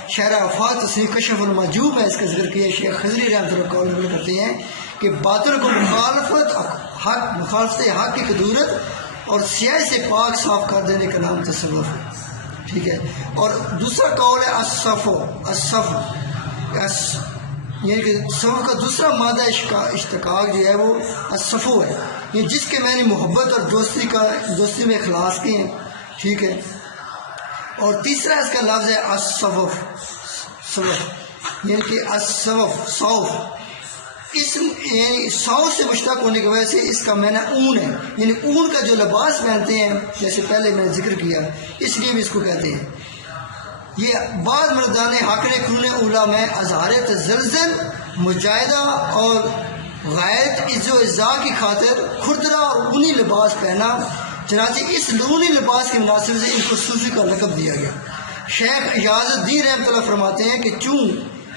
شعر افاق تصنیف کشف الموجود میں اس کا ذکر کیا. شیخ خضری رحمۃ اللہ قول کرتے ہیں کہ باطل کو مخالفت حق کی قدورت اور سیاہ سے پاک صاف کر دینے کا نام تصوف ہے، ٹھیک ہے. اور دوسرا قول ہے الصف، یعنی کہ تصوف کا دوسرا مادہ اشتقاق جو ہے وہ الصفو ہے، یہ جس کے معنی محبت اور دوستی میں اخلاص کے ہیں، ٹھیک ہے. اور تیسرا اس کا لفظ ہے الصوف، یعنی کہ الصوف صوف، یعنی صوف سے مشتق ہونے کی وجہ سے اس کا معنی اون ہے، یعنی اون کا جو لباس پہنتے ہیں جیسے پہلے میں نے ذکر کیا، اس لیے بھی اس کو کہتے ہیں. یہ بعض مردان حق نے قرون اولا میں اظہار تزلزل مجاہدہ اور غایت عز و اعزاء کی خاطر کھردرا اور اونی لباس پہنا، چنانچہ اس اونی لباس کی مناسب سے ان کو صوفی کا لقب دیا گیا. شیخ ایاز الدین رحمۃ اللہ فرماتے ہیں کہ چون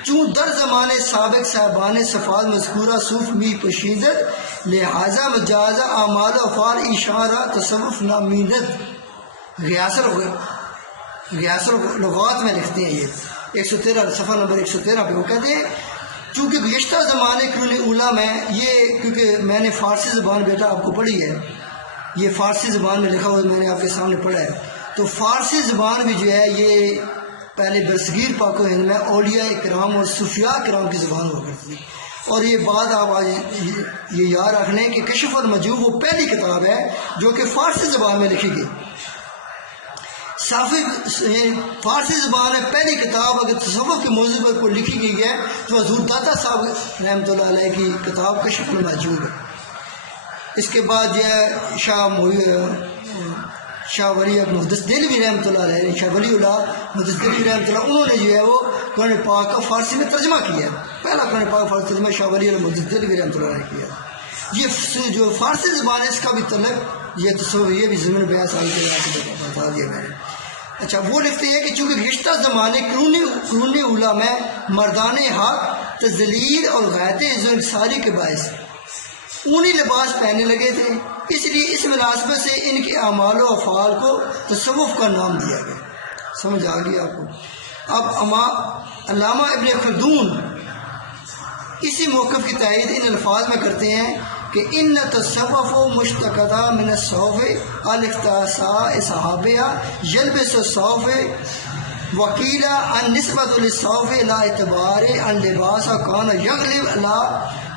چون در زمانے سابق صاحبان صفات مذکورہ صوف می پشیدت لہذا مجازہ اعمال و افعال اشارہ تصوف نامینت. غیاث لغات میں لکھتے ہیں یہ 113 صفحہ نمبر 113 پہ وہ کہتے ہیں چونکہ گزشتہ زمانے قرون اولا میں یہ، کیونکہ میں نے فارسی زبان بیٹا آپ کو پڑھی ہے، یہ فارسی زبان میں لکھا ہوا میں نے آپ کے سامنے پڑھا ہے، تو فارسی زبان بھی جو ہے یہ پہلے برصغیر پاک و ہند میں اولیاء کرام اور صوفیاء کرام کی زبان ہوا کرتی تھی. اور یہ بات آپ آج یہ یاد رکھ لیں کہ کشف المجوب وہ پہلی کتاب ہے جو کہ فارسی زبان میں لکھی گئی. فارسی زبان میں پہلی کتاب اگر تصوف کے موضوع پر کوئی لکھی گئی ہے تو حضور داتا صاحب رحمۃ اللہ علیہ کی کتاب کشف المجوب ہے. اس کے بعد جو ہے شاہ ولی محدث دہلوی رحمۃ اللہ علیہ، شاہ ولی اللہ محدث دہلوی رحمۃ اللہ، انہوں نے جو ہے وہ قرآن پاک کا فارسی میں ترجمہ کیا ہے. پہلا قرآن پاک فارسی ترجمہ شاہ ولی اللہ محدث دہلوی رحمۃ اللہ نے کیا. یہ جو فارسی زبان ہے اس کا بھی طلب یہ تصور یہ بھی ضمن بیان سال کے بتا دیا میں نے. اچھا وہ لکھتے ہیں کہ چونکہ گزشتہ زمانے قرون اولا میں مردان حق تذلیل اور غایت ظلمساری کے باعث اونی لباس پہننے لگے تھے، اس لیے اس مناسبت سے ان کے اعمال و افعال کو تصوف کا نام دیا گیا. سمجھ آ گئی آپ کو؟ اب علامہ ابن خلدون اسی موقف کی تائید ان الفاظ میں کرتے ہیں کہ ان تصوف و مشتقہ من الصوف الاختصاء صحابہ یلبس الصوف وکیلا ان نسبت للصوف لا اعتبار ان لباس کان یغلب علی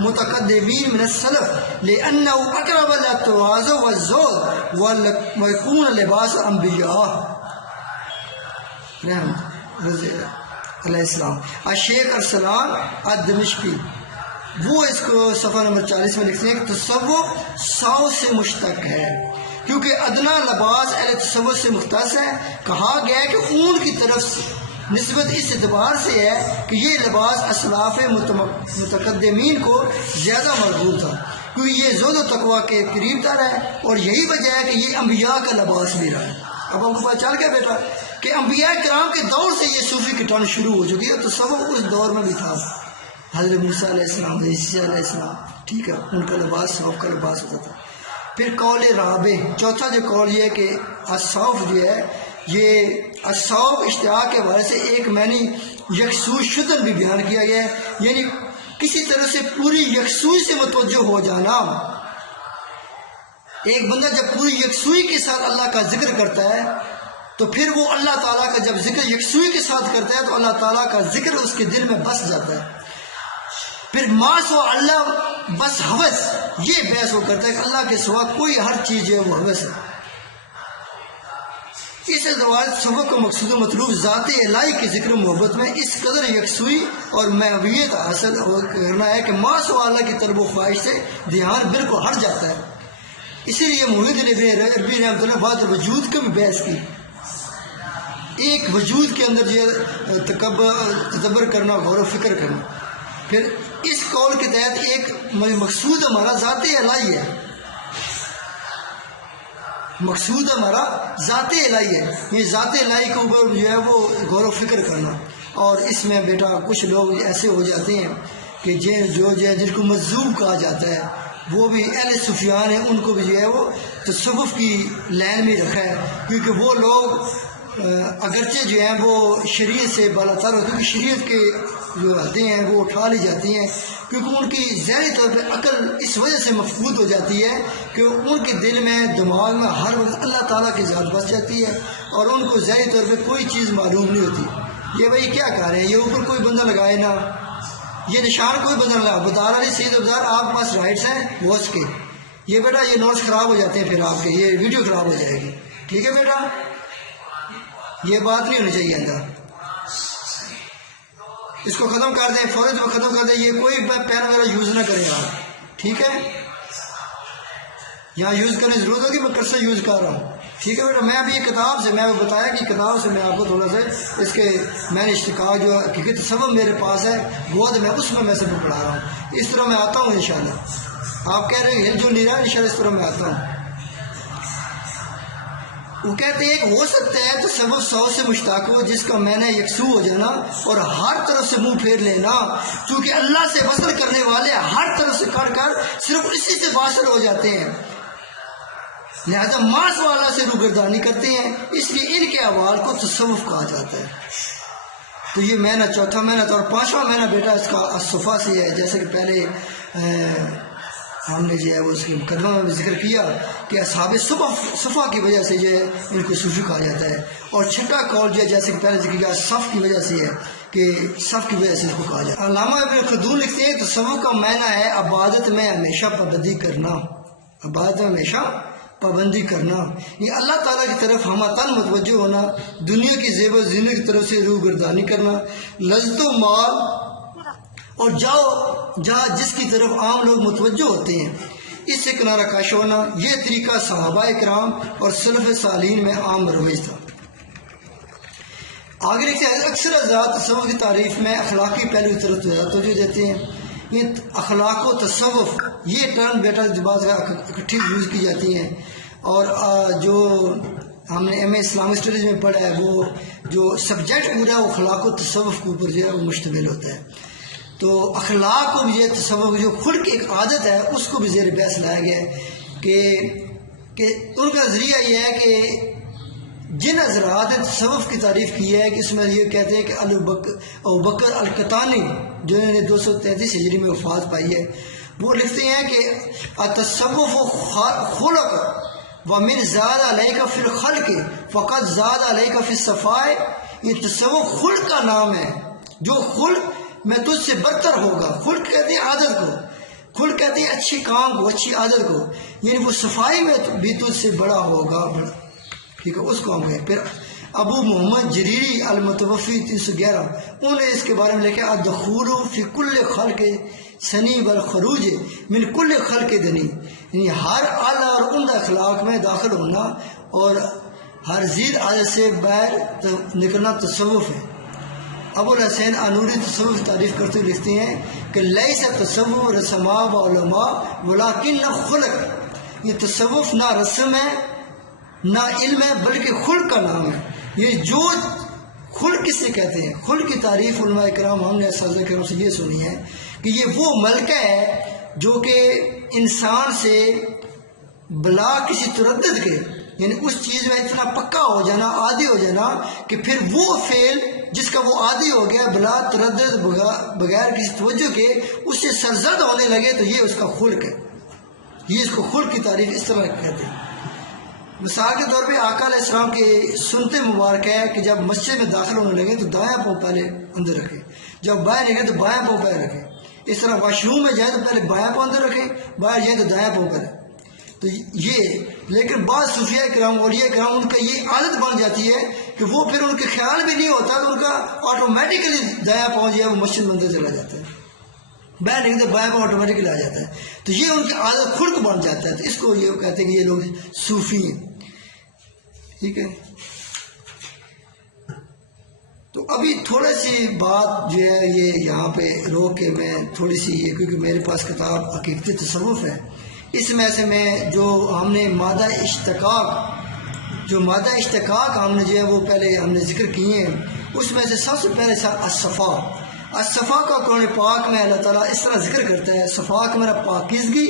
متقدمین من السلف لانه اقرب للتواضع والزهد ويكون لباس انبیاء علیہ السلام. الشیخ ارسلان الدمشقی وہ اس کو صفحہ نمبر 40 میں لکھتے ہیں کہ تصوف 100 سے مشتق ہے کیونکہ ادنا لباس اہل تصوف سے مختص ہے. کہا گیا کہ اون کی طرف نسبت اس اعتبار سے ہے کہ یہ لباس اسلاف متقدمین کو زیادہ مقبول تھا کیونکہ یہ زہد و تقوی کے قریب تر ہے، اور یہی وجہ ہے کہ یہ انبیاء کا لباس بھی رہا ہے. اب آپ کو پتہ چل گیا بیٹا کہ انبیاء کرام کے دور سے یہ صوفی کٹان شروع ہو چکی ہے. تصوف اس دور میں بھی تھا. حضرت موسیٰ علیہ السلام، عیسیٰ علیہ السلام، ٹھیک ہے، ان کا لباس صوف کا لباس ہوتا تھا. پھر قول رابع، چوتھا جو قول یہ ہے کہ الصوف جو ہے یہ الصوف اشتیاق کے حوالے سے ایک معنی یکسوئی شدن بھی بیان کیا گیا ہے، یعنی کسی طرح سے پوری یکسوئی سے متوجہ ہو جانا. ایک بندہ جب پوری یکسوئی کے ساتھ اللہ کا ذکر کرتا ہے تو پھر وہ اللہ تعالیٰ کا جب ذکر یکسوئی کے ساتھ کرتا ہے تو اللہ تعالیٰ کا ذکر اس کے دل میں بس جاتا ہے. پھر ما سوا اللہ بس حوث، یہ بحث وہ کرتا ہے کہ اللہ کے سوا کوئی ہر چیز جو ہے وہ حوث ہے. اس اعتبار سبق کا مقصود و مطلوب ذات الہی کے ذکر و محبت میں اس قدر یکسوئی اور محویت حاصل کرنا ہے کہ ما سوا اللہ کی طلب و خواہش سے دھیان بالکل ہٹ جاتا ہے. اسی لیے محمد عربی رحمۃ اللہ بعد وجود کا بھی بحث کی. ایک وجود کے اندر جو تدبر کرنا، غور و فکر کرنا. پھر اس قول کے تحت ایک مقصود ہمارا ذات الہی ہے، مقصود ہمارا ذات الہی ہے. یہ ذات الہی کے اوپر جو ہے وہ غور و فکر کرنا. اور اس میں بیٹا کچھ لوگ ایسے ہو جاتے ہیں کہ جن کو مجذوب کہا جاتا ہے وہ بھی اہل صوفیان ہیں، ان کو بھی جو ہے وہ تصوف کی لائن میں رکھا ہے، کیونکہ وہ لوگ اگرچہ جو ہیں وہ شریعت سے بالا تر ہوتے ہیں، شریعت کے جو حدیں ہیں وہ اٹھا لی جاتی ہیں، کیونکہ ان کی ذہنی طور پہ عقل اس وجہ سے مفقود ہو جاتی ہے کہ ان کے دل میں دماغ میں ہر وقت اللہ تعالیٰ کی ذات بس جاتی ہے اور ان کو ذہنی طور پہ کوئی چیز معلوم نہیں ہوتی. یہ بھائی کیا کہہ رہے ہیں، یہ اوپر کوئی بندہ لگائے نا، یہ نشان کوئی بندہ لگا. بدار علی سید ابزار آپ کے پاس رائٹس ہیں واچ کے، یہ بیٹا یہ نوٹس خراب ہو جاتے ہیں، پھر آپ کے یہ ویڈیو خراب ہو جائے گی. ٹھیک ہے بیٹا، یہ بات نہیں ہونی چاہیے اندر. اس کو ختم کر دیں، فوراً ختم کر دیں. یہ کوئی پین وغیرہ یوز نہ کریں آپ، ٹھیک ہے. یہاں یوز کرنے کی ضرورت ہوگی، میں کرسر یوز کر رہا ہوں. ٹھیک ہے بیٹا، میں ابھی یہ کتاب سے میں بتایا کہ کتاب سے میں آپ کو تھوڑا سا اس کے میں نے اشتقاق جو حقیقت سبب میرے پاس ہے گود میں، اس میں سب پڑھا رہا ہوں. اس طرح میں آتا ہوں انشاءاللہ. آپ کہہ رہے ہیں ہل جو نہیں رہا، انشاءاللہ اس طرح میں آتا ہوں. وہ کہتے ہیں کہ ہو سکتا ہے تصوف 100 سے مشتاق ہو جس کا معنی یکسو ہو جانا اور ہر طرف سے منہ پھیر لینا، کیونکہ اللہ سے وصل کرنے والے ہر طرف سے کر کر صرف اسی سے واصل ہو جاتے ہیں، لہذا ماس والا سے روگردانی کرتے ہیں، اس لیے ان کے احوال کو تصوف کہا جاتا ہے۔ تو یہ معنی چوتھا معنی تھا، اور پانچواں معنی بیٹا اس کا الصفا سے ہے، جیسے کہ پہلے ہم نے جو ہے وہ اس کے مقدمہ میں ذکر کیا کہ اصحاب صفا کی وجہ سے جو ہے ان کو صوفی کہا جاتا ہے، اور چھٹا قول جو ہے جیسے کہ پہلے ذکر کیا صف کی وجہ سے ہے کہ صف کی وجہ سے اس کو کہا جاتا ہے۔ علامہ ابن خلدون لکھتے ہیں تصوف کا معنی ہے عبادت میں ہمیشہ پابندی کرنا، عبادت میں ہمیشہ پابندی کرنا، یہ اللہ تعالیٰ کی طرف ہمتن متوجہ ہونا، دنیا کی زیب و زینت کی طرف سے روگردانی کرنا، لذت و مال اور جہاں جس کی طرف عام لوگ متوجہ ہوتے ہیں اس سے کنارہ کش ہونا، یہ طریقہ صحابہ کرام اور سلف صالحین میں عام رواج تھا۔ آگے لکھتے ہیں اکثر حضرات تصوف کی تعریف میں اخلاقی پہلو کی طرف توجہ دیتے ہیں۔ یہ اخلاق و تصوف یہ ٹرم بیٹا بعض اکٹھی یوز کی جاتی ہیں، اور جو ہم نے ایم اے اسلامک اسٹڈیز میں پڑھا ہے وہ جو سبجیکٹ پورا ہے وہ اخلاق و تصوف کے اوپر جو ہے وہ مشتمل ہوتا ہے۔ تو اخلاق کو بھی یہ تصوف جو خلق ایک عادت ہے اس کو بھی زیر بحث لایا گیا ہے کہ ان کا ذریعہ یہ ہے کہ جن حضرات نے تصوف کی تعریف کی ہے کہ اس میں یہ کہتے ہیں کہ ابوبکر القطانی جو انہوں نے 233 ہجری میں وفات پائی ہے، وہ لکھتے ہیں کہ تصوف خلق ومن زاد علیک فی الخلق فقط زاد علیک فی الصفاء، یہ تصوف خلق کا نام ہے، جو خلق میں تجھ سے برتر ہوگا، خلق کہتے ہیں عادت کو، خلق کہتے ہیں اچھی کام کو، اچھی عادت کو، یعنی وہ صفائی میں بھی تجھ سے بڑا ہوگا، ٹھیک ہے اس کو ہم کہیں۔ پھر ابو محمد جریری المتوفی 311 انہوں نے اس کے بارے میں لکھا الدخول فی کل خلق سنی والخروج من کل خلق دنی، یعنی ہر اعلیٰ اور عمدہ اخلاق میں داخل ہونا اور ہر زیر عادت سے باہر نکلنا تصوف ہے۔ ابو الحسین انوری تصوف تعریف کرتے ہوئے لکھتے ہیں کہ لیس تصوف رسما و علماء ولیکن خلق، یہ تصوف نہ رسم ہے نہ علم ہے بلکہ خلق کا نام ہے۔ یہ جو خلق کس سے کہتے ہیں، خلق کی تعریف علماء کرام ہم نے اساتذہ کرام سے یہ سنی ہے کہ یہ وہ ملکہ ہے جو کہ انسان سے بلا کسی تردد کے، یعنی اس چیز میں اتنا پکا ہو جانا، عادی ہو جانا کہ پھر وہ فعل جس کا وہ عادی ہو گیا بلا تردد بغیر کسی توجہ کے اس سے سرزد ہونے لگے، تو یہ اس کا خلق ہے، یہ اس کو خلق کی تعریف اس طرح کہتے ہیں۔ مثال کے طور پہ آقا علیہ السلام کی سنت مبارک ہے کہ جب مسجد میں داخل ہونے لگے تو دایاں پاؤں پہلے اندر رکھیں، جب باہر نکلے تو بایاں پاؤں پہلے رکھیں، اس طرح واش روم میں جائیں تو پہلے بایاں پاؤں اندر رکھیں، باہر جائیں تو دایاں پاؤں پہلے۔ تو یہ لیکن بعض صوفیاء کرام اولیاء کرام ان کا یہ عادت بن جاتی ہے کہ وہ پھر ان کے خیال بھی نہیں ہوتا تو ان کا آٹومیٹکلی دایاں پاؤں جو ہے وہ مسجد میں اندر چلا جاتا ہے، باہر نکلتے بایاں پاؤں آٹومیٹکلی آ جاتا ہے، تو یہ ان کی عادت خلق بن جاتا ہے، تو اس کو یہ کہتے ہیں کہ یہ لوگ صوفی ہیں، ٹھیک ہے۔ تو ابھی تھوڑی سی بات جو ہے یہ یہاں پہ روک کے میں تھوڑی سی یہ، کیونکہ میرے پاس کتاب حقیقت تصوف ہے، اس میں سے میں جو ہم نے مادہ اشتقاق ہم نے جو ہے وہ پہلے ہم نے ذکر کیے ہیں، اس میں سے سب سے پہلے الصفا کا قرآن پاک میں اللہ تعالیٰ اس طرح ذکر کرتا ہے، صفا کا میرا پاکیزگی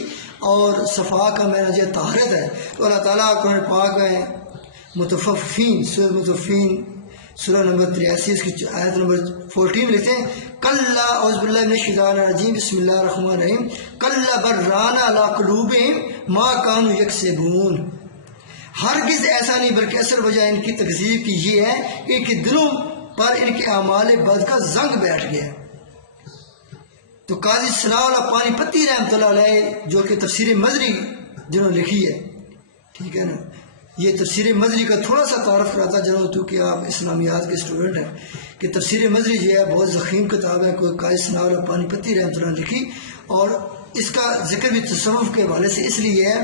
اور صفا کا میرا جو طہارت ہے، تو اللہ تعالیٰ قرآن پاک میں متففین سورہ متففین سورہ نمبر 83 اس کی آیت نمبر 14 لکھتے ہیں کلا اعوذ باللہ من الشیطان الرجیم بسم اللہ الرحمن الرحیم کلا بران علی قلوبہم ما کانوا یکسبون، ہرگز ایسا نہیں بلکہ اصل وجہ ان کی تکذیب کی یہ ہے کہ ان کے دلوں پر ان کے اعمال بد کا زنگ بیٹھ گیا۔ تو قاضی ثناء اللہ پانی پتی رحمۃ اللہ علیہ جو کہ تفسیر مزری جنہوں نے لکھی ہے، ٹھیک ہے نا، یہ تفسیر مزری کا تھوڑا سا تعارف کراتا جنہوں تو کہ آپ اسلامیات کے اسٹوڈنٹ ہیں کہ تفسیر مزری جو ہے بہت ضخیم کتاب ہے، کوئی قاضی ثناء اللہ پانی پتی رحمۃ اللہ نے لکھی، اور اس کا ذکر بھی تصوف کے حوالے سے اس لیے ہے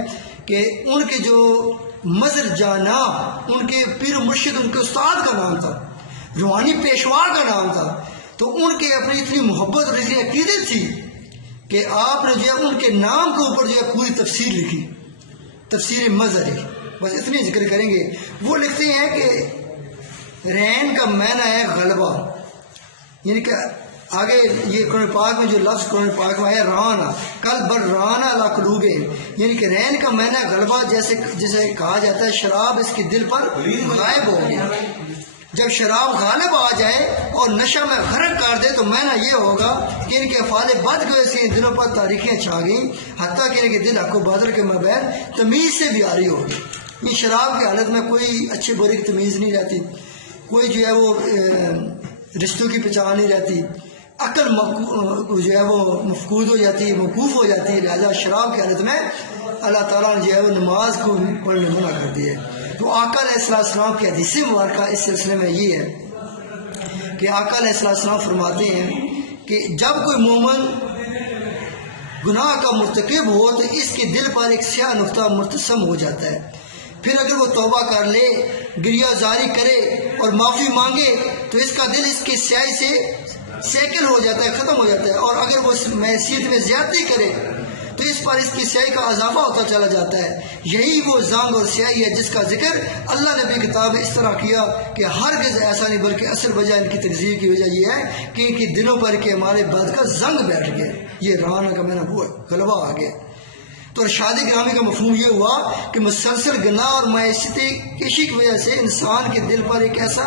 کہ ان کے جو مظہر جانا ان کے پیر و مرشد ان کے استاد کا نام تھا، روحانی پیشوا کا نام تھا، تو ان کے اپنی اتنی محبت اور اتنی عقیدت تھی کہ آپ نے جو ہے ان کے نام کے اوپر جو ہے پوری تفسیر لکھی، تفسیر مظہری، بس اتنی ذکر کریں گے. وہ لکھتے ہیں کہ رین کا معنی ہے غلبہ، یعنی کہ آگے یہ قرآن پاک میں جو لفظ قرآن پاک میں آیا رانا کل بر رانا علی قلوبہم، یعنی کہ رین کا معنی ہے غلبہ. جیسے کہا جاتا ہے شراب اس کے دل پر غائب ہو گیا. جب شراب غالب آ جائے اور نشہ میں غرق کر دے تو معنی یہ ہوگا کہ ان کے افعال بد کی وجہ سے ان دلوں پر تاریخیں چھا گئیں، حتیٰ کہ ان کے دل حق و باطل کے مابین تمیز سے بھی آری ہوگی. یہ شراب کی حالت میں کوئی اچھے برے کی تمیز نہیں رہتی، کوئی جو ہے وہ رشتوں کی پہچان نہیں رہتی، عقل جو ہے وہ مفقود ہو جاتی ہے، موقوف ہو جاتی ہے. لہٰذا شراب کی حالت میں اللہ تعالیٰ نے جو ہے وہ نماز کو پڑھنے منع کر دی ہے. تو آقا علیہ السلام کی حدیث مبارکہ اس سلسلے میں یہ ہے کہ آقا علیہ السلام فرماتے ہیں کہ جب کوئی مومن گناہ کا مرتکب ہو تو اس کے دل پر ایک سیاہ نقطہ مرتسم ہو جاتا ہے. پھر اگر وہ توبہ کر لے، گریہ زاری کرے اور معافی مانگے تو اس کا دل اس کی سیاہی سے سیکل ہو جاتا ہے، ختم ہو جاتا ہے. اور اگر وہ معصیت میں زیادتی کرے تو اس پر اس کی سیاہی کا اضافہ ہوتا چلا جاتا ہے. یہی وہ زنگ اور سیاہی ہے جس کا ذکر اللہ نے اپنی کتاب میں اس طرح کیا کہ ہرگز ایسا نہیں، بلکہ اصل وجہ ان کی تکذیب کی وجہ یہ ہے کہ ان کے دلوں پر کہ ہمارے بعد کا زنگ بیٹھ گیا. یہ رانا کا میں نے ہوا غلبہ آ گیا. تو ارشاد گرامی کا مفہوم یہ ہوا کہ مسلسل گناہ اور معیشت کشی کی وجہ سے انسان کے دل پر ایک ایسا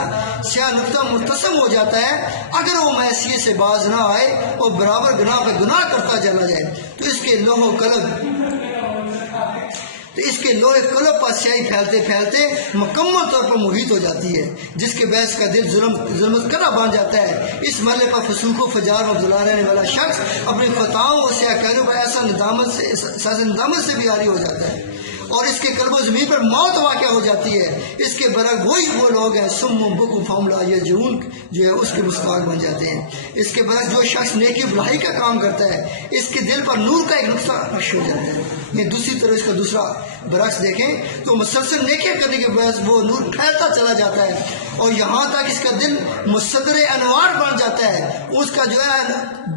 سیاہ نقطہ مرتسم ہو جاتا ہے. اگر وہ معیشت سے باز نہ آئے اور برابر گناہ پہ گناہ کرتا چلا جائے تو اس کے لوہے قلب پر سیاہی پھیلتے پھیلتے مکمل طور پر محیط ہو جاتی ہے، جس کے باعث کا دل ظلمت کرا بن جاتا ہے. اس مرحلے پر فسوق و فجار میں مبتلا رہنے والا شخص اپنی خطاؤں اور سیاہ کہروں پر ایسا ندامت سے بھی عاری ہو جاتا ہے اور اس کے قلب و ضمیر پر موت واقع ہو جاتی ہے. اس کے برعکس وہی وہ لوگ ہیں سم بکم فہم لا یرجعون جو ہے اس کے مستحق بن جاتے ہیں. اس کے برعکس جو شخص نیکی و بھلائی کا کام کرتا ہے اس کے دل پر نور کا ایک نقطہ نقش ہو جاتا ہے. یہ دوسری طرح اس کا دوسرا برعکس دیکھیں تو مسلسل نیکیاں کرنے کے باعث وہ نور پھیلتا چلا جاتا ہے اور یہاں تک اس کا دل مصدر انوار بن جاتا ہے. اس کا جو ہے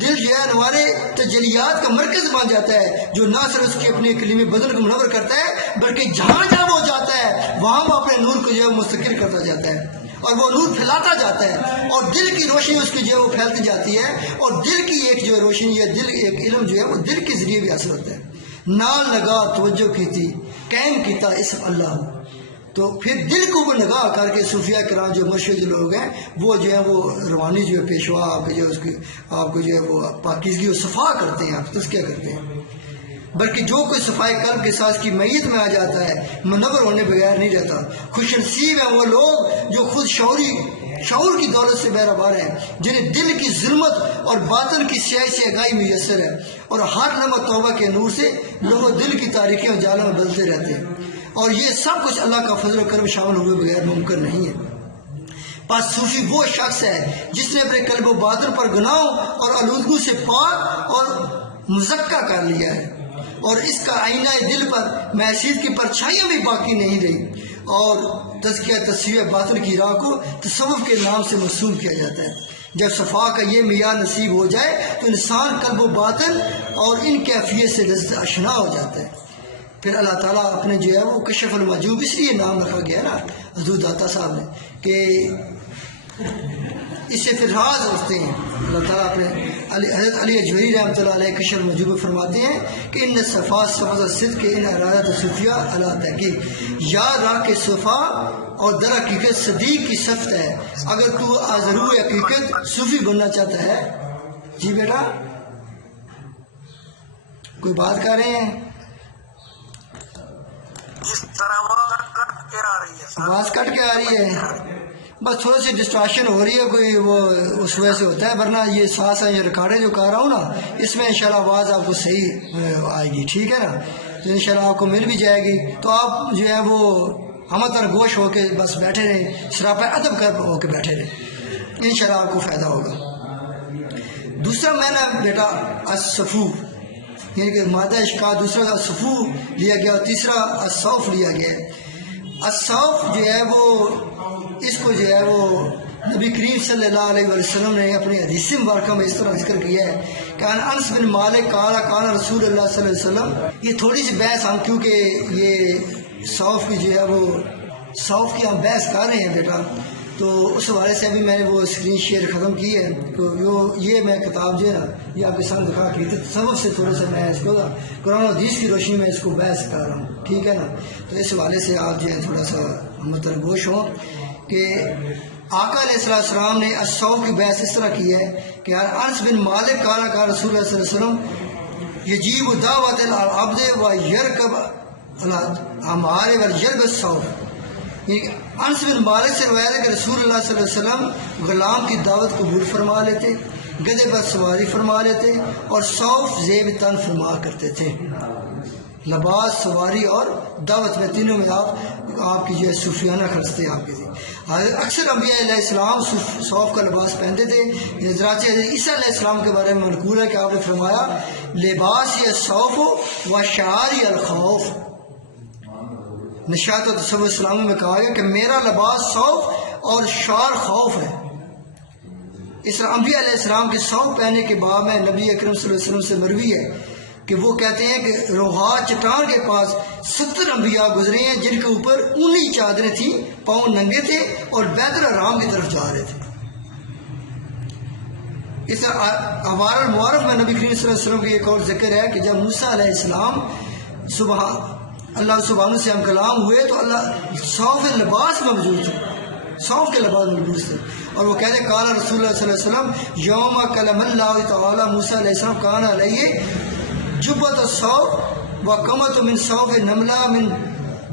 دل جو ہے انوار تجلیات کا مرکز بن جاتا ہے جو نہ صرف اس کے اپنے کلیم بدن کو منور کرتا ہے بلکہ جہاں جہاں وہ جاتا ہے وہاں وہ اپنے نور کو جو ہے مستقر کرتا جاتا ہے اور وہ نور پھیلاتا جاتا ہے اور دل کی روشنی اس کی جو ہے وہ پھیلتی جاتی ہے اور دل کی ایک جو ہے روشنی یا دل ایک علم جو ہے وہ دل کے ذریعے بھی حاصل ہوتا ہے. نال لگا توجہ کی تھی قائم کیتا اسم اللہ. تو پھر دل کو وہ نگاہ کر کے صوفیہ کرام جو مرشد لوگ ہیں وہ جو ہے وہ روانی جو ہے پیشوا آپ کو جو ہے اس کی آپ کو جو ہے وہ پاکیزگی و صفا کرتے ہیں، آپ تزکیہ کرتے ہیں. بلکہ جو کوئی صفائی قلب کے ساتھ کی میت میں آ جاتا ہے منور ہونے بغیر نہیں رہتا. خوش نصیب ہیں وہ لوگ جو خود شعور کی دولت سے بہربار ہیں، جنہیں دل کی ظلمت اور باطن کی سیاہی سے آگاہی میسر ہے اور ہر لمحہ توبہ کے نور سے لوگوں دل کی تاریکیوں جالوں میں بدلتے رہتے ہیں. اور یہ سب کچھ اللہ کا فضل و کرم شامل ہوئے بغیر ممکن نہیں ہے. پس صوفی وہ شخص ہے جس نے اپنے قلب و باطن پر گناہوں اور آلودگی سے پاک اور مزکہ کر لیا ہے اور اس کا آئینہ دل پر معصیت کی پرچھائیاں بھی باقی نہیں رہی اور تزکیہ تصفیہ باطن کی راہ کو تصوف کے نام سے منسوب کیا جاتا ہے. جب صفا کا یہ معیار نصیب ہو جائے تو انسان قلب و باطن اور ان کیفیت سے لذت آشنا ہو جاتا ہے. پھر اللہ تعالیٰ اپنے جو ہے وہ کشف المحجوب اس لیے نام رکھا گیا نا حضور داتا صاحب نے کہ اس سے پھر راز ہوتے ہیں. اللہ تعالیٰ اپنے حضرت علی اجویری رحمۃ اللہ علیہ کشف المحجوب فرماتے ہیں کہ ان صفا صفا صدق ان ارادت صوفیہ اللہ تحقیق یاد رکھ کے صفا اور در حقیقت صدیق کی صفت ہے. اگر تو ضرور حقیقت صوفی بننا چاہتا ہے. جی بیٹا کوئی بات کر رہے ہیں؟ آواز کٹ کے آ رہی ہے، بس تھوڑی سی ڈسٹریکشن ہو رہی ہے، کوئی وہ اس وجہ سے ہوتا ہے، ورنہ یہ ساتھ یہ ریکارڈیں جو کر رہا ہوں نا اس میں انشاءاللہ آواز آپ کو صحیح آئے گی. ٹھیک ہے نا، تو انشاءاللہ آپ کو مل بھی جائے گی. تو آپ جو ہے وہ ہمتر گوش ہو کے بس بیٹھے رہیں، سراپا ادب کر ہو کے بیٹھے رہیں، انشاءاللہ آپ کو فائدہ ہوگا. دوسرا معنی بیٹا الصفو یعنی کہ مادہ اشکا، دوسرا الصفو لیا گیا اور تیسرا الصوف لیا گیا. الصوف جو ہے وہ اس کو جو ہے وہ نبی کریم صلی اللہ علیہ وسلم نے اپنی حدیث مبارکہ میں اس طرح ذکر کیا ہے کہ انس بن مالک قال قال رسول اللہ صلی اللہ علیہ وسلم. یہ تھوڑی سی بحث ہم کیونکہ یہ صوف کی جو ہے وہ صوف کی ہم بحث کر رہے ہیں بیٹا، تو اس حوالے سے ابھی میں نے وہ اسکرین شیئر ختم کی ہے، تو یہ میں کتاب جو ہے نا یہ آپ کے سامنے دکھا کی تصوف سے تھوڑا سا میں اس کو قرآن و حدیث کی روشنی میں اس کو بحث کر رہا ہوں، ٹھیک ہے نا۔ تو اس حوالے سے آپ جو ہے تھوڑا سا مترگوش ہوں کہ آقا علیہ السلام نے الصوف کی بحث اس طرح کی ہے کہ انس بن مالک قال قال رسول اللہ صلی اللہ علیہ وسلم یجیب دعوت العبد و یرکب الحمار ویرکب الصوف۔ انس بن مالک سے روایت ہے کہ رسول اللہ صلی اللہ علیہ وسلم غلام کی دعوت قبول فرما لیتے، گدھے پر سواری فرما لیتے اور صوف زیب تن فرما کرتے تھے۔ لباس، سواری اور دعوت میں تینوں میں آپ کی جو ہے صوفیانہ خرچ تھے آپ کے تھے۔ اکثر انبیاء علیہ السلام صوف کا لباس پہنتے تھے۔ حضرات عیسیٰ علیہ السلام کے بارے میں منقول ہے کہ آپ نے فرمایا لباس یا صوف و شعاری الخوف۔ نشاط و تصوف اسلامی میں کہا گیا کہ میرا لباس صوف اور شعار خوف ہے۔ اس طرح انبیاء علیہ السلام کے صوف پہننے کے بعد میں نبی اکرم صلی اللہ علیہ وسلم سے مروی ہے کہ وہ کہتے ہیں کہ روحا چٹان کے پاس 70 انبیاء گزرے ہیں جن کے اوپر اونی چادریں تھیں، پاؤں ننگے تھے اور بیت الحرام کی طرف جا رہے تھے۔ اس طرح احوال المعارف میں نبی کریم صلی اللہ علیہ وسلم کی ایک اور ذکر ہے کہ جب موسیٰ علیہ السلام اللہ سبحانہ سے ہم کلام ہوئے تو اللہ صوف لباس میں موجود تھے، صوف کے لباس میں موجود تھے، اور وہ کہتے قال رسول اللہ صلی اللہ علیہ وسلم یوم کلم اللہ تعالی موسیٰ علیہ السلام کان علیہ جبت الصوف و کمت من صوف نملہ من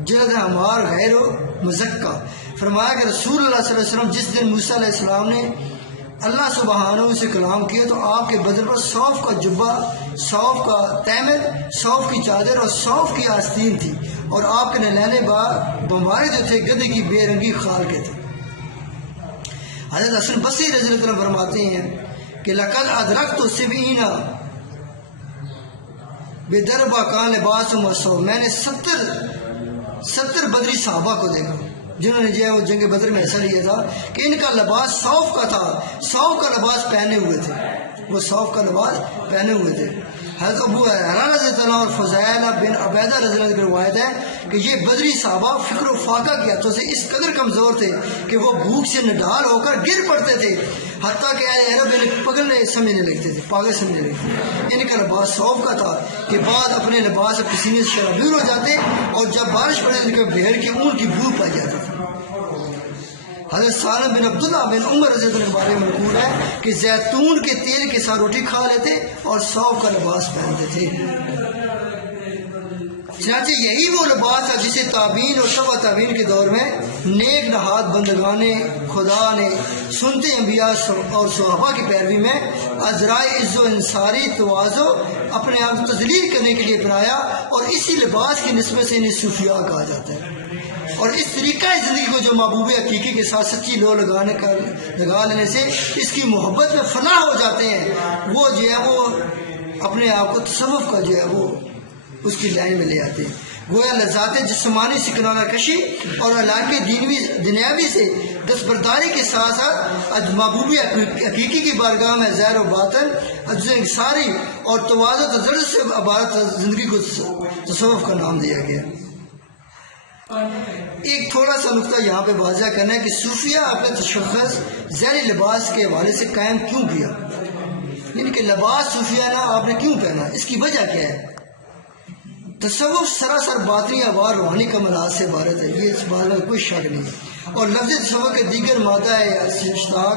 جلد حمار غیر مزکہ۔ فرمایا کہ رسول اللہ صلی اللہ علیہ وسلم جس دن موسیٰ علیہ السلام نے اللہ سبحانہ سے کلام کیا تو آپ کے بدن پر صوف کا جبہ، صوف کا تیمم، صوف کی چادر اور صوف کی آستین تھی، اور آپ کے نلینے بمبارے جو تھے گدھے کی بے رنگی خال کے تھے۔ حضرت حسن بصری رضی اللہ عنہ فرماتے ہیں کہ لقد ادرکت سبعین بدربہ کان لباس و میں نے 70 بدری صحابہ کو دیکھا جنہوں نے جو ہے وہ جنگ بدر میں حصہ لیا تھا کہ ان کا لباس صوف کا تھا، صوف کا لباس پہنے ہوئے تھے، وہ صوف کا لباس پہنے ہوئے تھے۔ حضرت ابو حریرہ رضی اللہ عنہ اور فضیل بن عبیدہ رضی اللہ عنہ کی روایت ہے کہ یہ بدری صحابہ فکر و فاقہ کی حدوں سے اس قدر کمزور تھے کہ وہ بھوک سے نڈال ہو کر گر پڑتے تھے، حتیٰ کہ عرب انہیں پگڑنے سمجھنے لگتے تھے، پاگل سمجھنے لگتے تھے۔ ان کا لباس صوف کا تھا کہ بعد اپنے لباس پسینے سے شرابور ہو جاتے اور جب بارش پڑے ان کے بھیڑ کی اون کی بو پائی جاتی تھی۔ حضرت سالم بن عبداللہ بن عمر رضی اللہ عنہ کے بارے میں منقول ہے کہ زیتون کے تیل کے ساتھ روٹی کھا لیتے اور صوف کا لباس پہنتے تھے۔ چنانچہ یہی وہ لباس ہے جسے تابعین اور تبع تابعین کے دور میں نیک نہاد بندگان خدا نے سنتے انبیاء اور صحابہ کی پیروی میں ازرائے عز و انصاری تواضع اپنے آپ کو تذلیل کرنے کے لیے بنایا، اور اسی لباس کی نسبت سے انہیں صوفیاء کہا جاتا ہے۔ اور اس طریقہ زندگی کو جو محبوب حقیقی کے ساتھ سچی لو لگا لینے سے اس کی محبت میں فنا ہو جاتے ہیں، وہ جو ہے وہ اپنے آپ کو تصوف کا جو ہے وہ اس کی لائن میں لے آتے ہیں۔ گویا لذات جسمانی سے کنارہ کشی اور علاقے دنیاوی سے دستبرداری کے ساتھ ساتھ محبوب حقیقی کی بارگاہ میں ظاہر و باطن انصاری اور تواضع و ذرت سے عبارت زندگی کو تصوف کا نام دیا گیا۔ ایک تھوڑا سا نقطہ یہاں پہ واضح کرنا ہے کہ صوفیہ اپنے تشخص ظاہری لباس کے حوالے سے قائم کیوں کیا، یعنی کہ لباس صوفیانہ آپ نے کیوں پہنا، اس کی وجہ کیا ہے؟ تصوف سراسر باطنی اور روحانی کمالات سے عبارت ہے، یہ اس بات میں کوئی شک نہیں ہے، اور لفظ تصوف کے دیگر مادہ اشتاق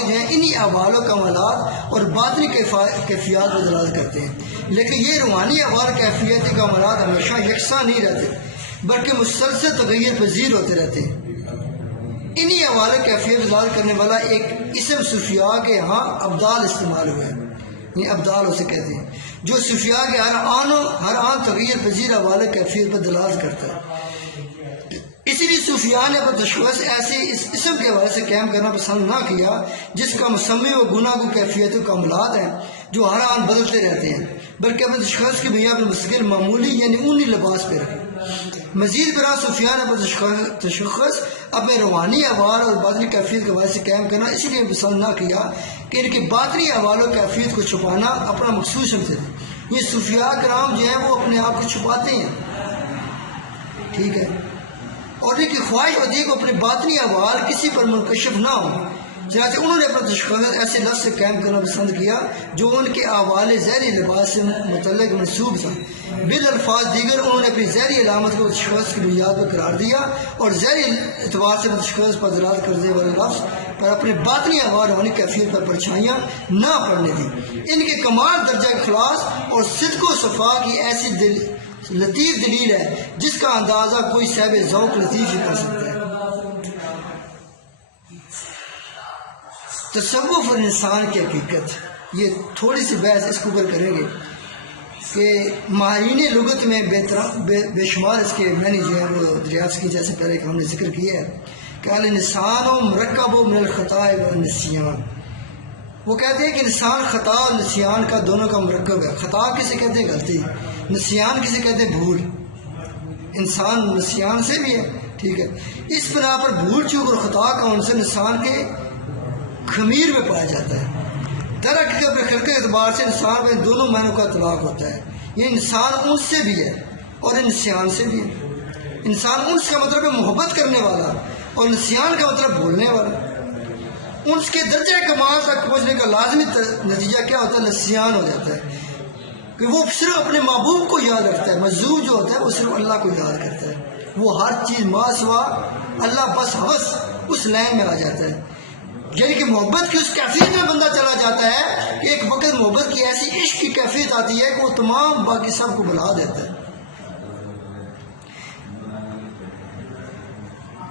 جو ہیں انہی احوال و کمالات اور باطنی کیفیات پر دلالت کرتے ہیں، لیکن یہ روحانی احوال کیفیتی کمالات ہمیشہ یکساں نہیں رہتے بلکہ مسلسل تغیر پذیر ہوتے رہتے ہیں۔ انہی احوال کیفیت دلالت کرنے والا ایک اسم صوفیاء کے ہاں ابدال استعمال ہوا ہے، یہ ابدال اسے کہتے ہیں، جو صوفیاء کے ہر آن تغیر پذیر احوال کیفیت پر دلالت کرتا ہے۔ اسی لیے صوفیاء نے اپنا تشخص ایسے اس اسم کے حوالے سے قائم کرنا پسند نہ کیا جس کا مسمی و گناہ کو کیفیت و کمالات ہیں جو ہر آن بدلتے رہتے ہیں، بلکہ اپنے تشخص کی بنیاد پر مستقل معمولی یعنی اونی لباس پہ رکھے۔ مزید برآں صوفیاء نے اپنا تشخص اپنے روحانی احوال اور باطنی کیفیت کے حوالے سے قائم کرنا اس لیے پسند نہ کیا کہ ان کے باطنی احوال و کیفیت کو چھپانا اپنا مقصود سمجھتے تھے۔ یہ صوفیاء کرام جو ہیں وہ اپنے آپ کو چھپاتے ہیں، ٹھیک ہے، اور ان کی خواہش ہوتی ہے کہ اپنے باطنی احوال کسی پر منکشف نہ ہوں، چنانچہ انہوں نے اپنا تشخص ایسے لفظ سے قائم کرنا پسند کیا جو ان کے احوال ظاہری لباس سے متعلق منسوب تھا، بالالفاظ دیگر انہوں نے اپنی ظاہری علامت کو تشخص کی بنیاد پر قرار دیا اور ظاہری اعتبار سے تشخص پر دلالت کرنے والے لفظ پر اپنے باطنی احوال ہونے کیفیت پر پرچھائیاں نہ پڑنے دی۔ ان کے کمال درجہ اخلاص اور صدق و صفا کی ایسی لطیف دلیل ہے جس کا اندازہ کوئی صاحب ذوق لطیف ہی کر سکتا ہے۔ تصوف اور انسان کی حقیقت، یہ تھوڑی سی بحث اس کے اوپر کریں گے کہ ماہرین لغت میں بے شمار اس کے معنی جو ہے وہ دریافت کی، جیسے پہلے کہ ہم نے ذکر کیا ہے کہ الانسان و مرکب و من الخطاء والنسیان، وہ کہتے ہیں کہ انسان خطا اور نسیان کا دونوں کا مرکب ہے۔ خطا کسے کہتے ہیں؟ غلطی، نسیان کسے کہتے ہیں؟ بھول۔ انسان نسیان سے بھی ہے، ٹھیک ہے، اس بنا پر بھول چوک اور خطا کا عنصر انسان کے خمیر میں پایا جاتا ہے۔ درحقیقت اپنے خلق اعتبار سے انسان میں دونوں معنوں کا اطلاق ہوتا ہے، یہ انسان انس سے بھی ہے اور نسیان سے بھی ہے۔ انسان انس کا مطلب ہے محبت کرنے والا اور نسیان کا مطلب بھولنے والا۔ انس کے درجہ کمال تک پہنچنے کا لازمی نتیجہ کیا ہوتا ہے؟ نسیان ہو جاتا ہے کہ وہ صرف اپنے محبوب کو یاد رکھتا ہے، مجذوب جو ہوتا ہے وہ صرف اللہ کو یاد کرتا ہے، وہ ہر چیز ما سوا اللہ بس ہوس اس لائن میں آ جاتا ہے، یعنی کہ محبت کی اس کیفیت میں بندہ چلا جاتا ہے کہ ایک وقت محبت کی ایسی عشق کی کیفیت آتی ہے کہ وہ تمام باقی سب کو بھلا دیتا ہے۔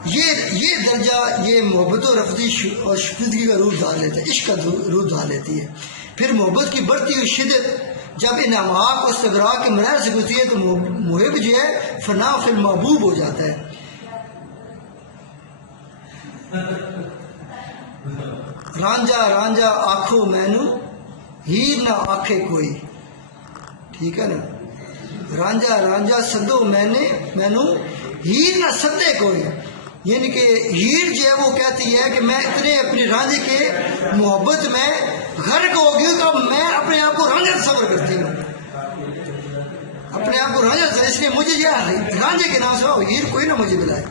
یہ درجہ یہ محبت و رفضی اور شفیدگی کا روپ ڈال لیتا ہے، عشق کا روپ ڈال لیتی ہے۔ پھر محبت کی بڑھتی ہوئی شدت جب ان امعاق اور استغراق کے مراحل سے گزرتی ہے تو محب جو ہے فنا فی المحبوب ہو جاتا ہے۔ رانجا رانجا آنکھوں مینو ہیر نہ آنکھے کوئی، ٹھیک ہے نا، رانجا رانجا سدو مینو ہیر نہ سدے کوئی، یعنی کہ ہیر جو ہے وہ کہتی ہے کہ میں اتنے اپنی رانجے کے محبت میں غرق ہو گئی تو میں اپنے آپ کو رانجا تصور کرتی ہوں، اپنے آپ کو رانجا، اس لیے مجھے یہ رانجے کے نام سے ہیر کوئی نہ مجھے ملائے۔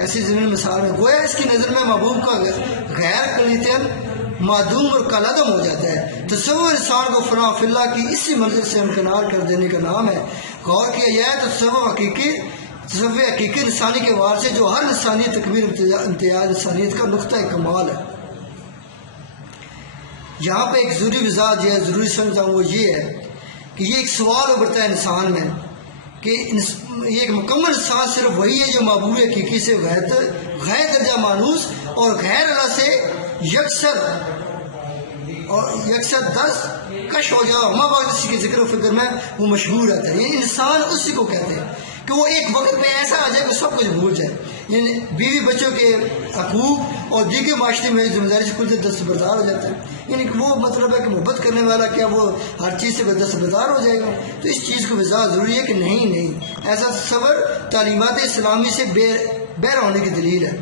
ایسی زمین مثال میں گویا اس کی نظر میں محبوب کا غیر قلیتاً معدوم اور کالعدم ہو جاتا ہے۔ تصور انسان کو فنا فی اللہ کی اسی منزل سے امکنار کر دینے کا نام ہے۔ غور کیا جائے تو تصور حقیقی انسانی کے وار سے جو ہر انسانی تکمیل امتیاز انسانیت کا نقطہ کمال ہے۔ یہاں پہ ایک ضروری وضاحت جو ہے ضروری سمجھتا ہوں وہ یہ ہے کہ یہ ایک سوال ابھرتا ہے انسان میں کہ یہ ایک مکمل انسان صرف وہی ہے جو محبوب حقیقی سے غیر درجہ مانوس اور غیر اللہ سے یکسر دست کش ہو جائے، ہما وقت اسی کے ذکر و فکر میں وہ مشہور رہتا ہے۔ یعنی انسان اسی کو کہتے ہیں کہ وہ ایک وقت میں ایسا آ جائے کہ سب کچھ بھول جائے، یعنی بیوی بچوں کے حقوق اور دیگر معاشرے میں ذمہ داری سے کچھ دستبردار ہو جاتا ہے، یعنی کہ وہ مطلب ہے کہ محبت کرنے والا کیا وہ ہر چیز سے دستبردار ہو جائے گا؟ تو اس چیز کو وضاحت ضروری ہے کہ نہیں، ایسا تصور تعلیمات اسلامی سے بہر ہونے کی دلیل ہے۔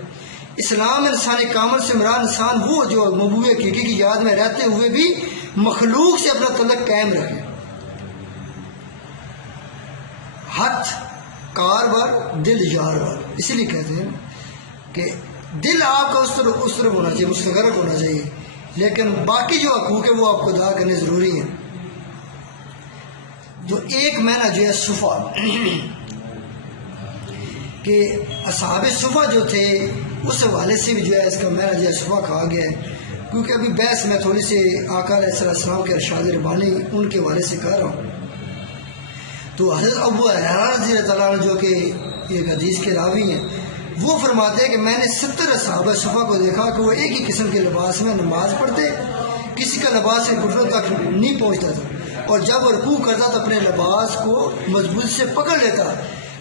اسلام انسان کامل سے مراد انسان وہ جو محبوب حقیقی کی یاد میں رہتے ہوئے بھی مخلوق سے اپنا تعلق قائم رکھے، ہاتھ کار بار دل یار بار، اسی لیے کہتے ہیں کہ دل آپ کا اس طرف ہونا چاہیے، مستغرق ہونا چاہیے، لیکن باقی جو حقوق ہے وہ آپ کو ادا کرنے ضروری ہیں۔ جو ایک معنی جو ہے صفا کہ اصحاب صفا جو تھے اس حوالے سے بھی جو ہے اس کا معنی جو ہے صفا کہا گیا ہے، کیونکہ ابھی بحث میں تھوڑی سی آقا علیہ السلام کے ارشاد ربانی ان کے حوالے سے کہہ رہا ہوں۔ تو حضرت ابو ہریرہ رضی اللہ تعالیٰ عنہ جو کہ ایک حدیث کے راوی ہیں وہ فرماتے ہیں کہ میں نے 70 اصحاب صفا کو دیکھا کہ وہ ایک ہی قسم کے لباس میں نماز پڑھتے، کسی کا لباس گھٹنوں تک نہیں پہنچتا تھا، اور جب رکوع کرتا تو اپنے لباس کو مضبوط سے پکڑ لیتا،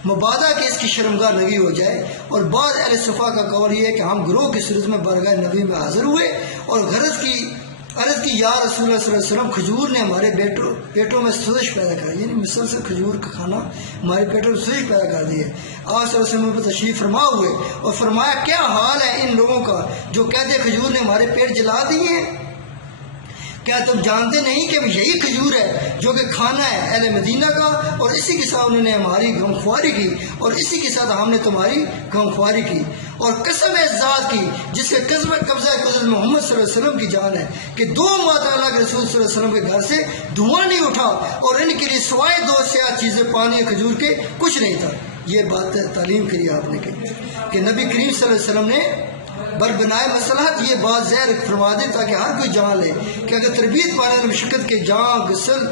مبادہ کہ اس کی شرمگاہ نگی ہو جائے۔ اور بعض اہل صفا کا قول یہ ہے کہ ہم گروہ کی صورت میں بارگاہ نبی میں حاضر ہوئے اور عرض کی یا رسول اللہ صلی اللہ علیہ وسلم، کھجور نے ہمارے پیٹوں میں سوزش پیدا کر، یعنی مسلسل کھجور کا کھانا ہمارے پیٹوں میں سوزش پیدا کر دی ہے۔ آپ صلی اللہ علیہ وسلم پر تشریف فرما ہوئے اور فرمایا کیا حال ہے ان لوگوں کا جو کہتے کھجور نے ہمارے پیٹ جلا دیے ہیں؟ کیا تم جانتے نہیں کہ یہی کھجور ہے جو کہ کھانا ہے اہل مدینہ کا، اور اسی کے ساتھ انہوں نے ہماری غمخواری کی، اور اسی کے ساتھ ہم نے تمہاری غمخواری کی، اور قسم ہے ذات کی جس کے قبضہ قدرت محمد صلی اللہ علیہ وسلم کی جان ہے کہ 2 ماہ تک اللہ کے رسول صلی اللہ علیہ وسلم کے گھر سے دھواں نہیں اٹھا، اور ان کے لیے سوائے 2 سیاہ چیزیں پانی کھجور کے کچھ نہیں تھا۔ یہ بات تعلیم کری آپ نے کہ نبی کریم صلی اللہ علیہ وسلم نے بربنائے مصلحت یہ بات ظاہر فرما دے تاکہ ہر کوئی جان لے کہ اگر تربیت پانے والے مشقت کے جان غسل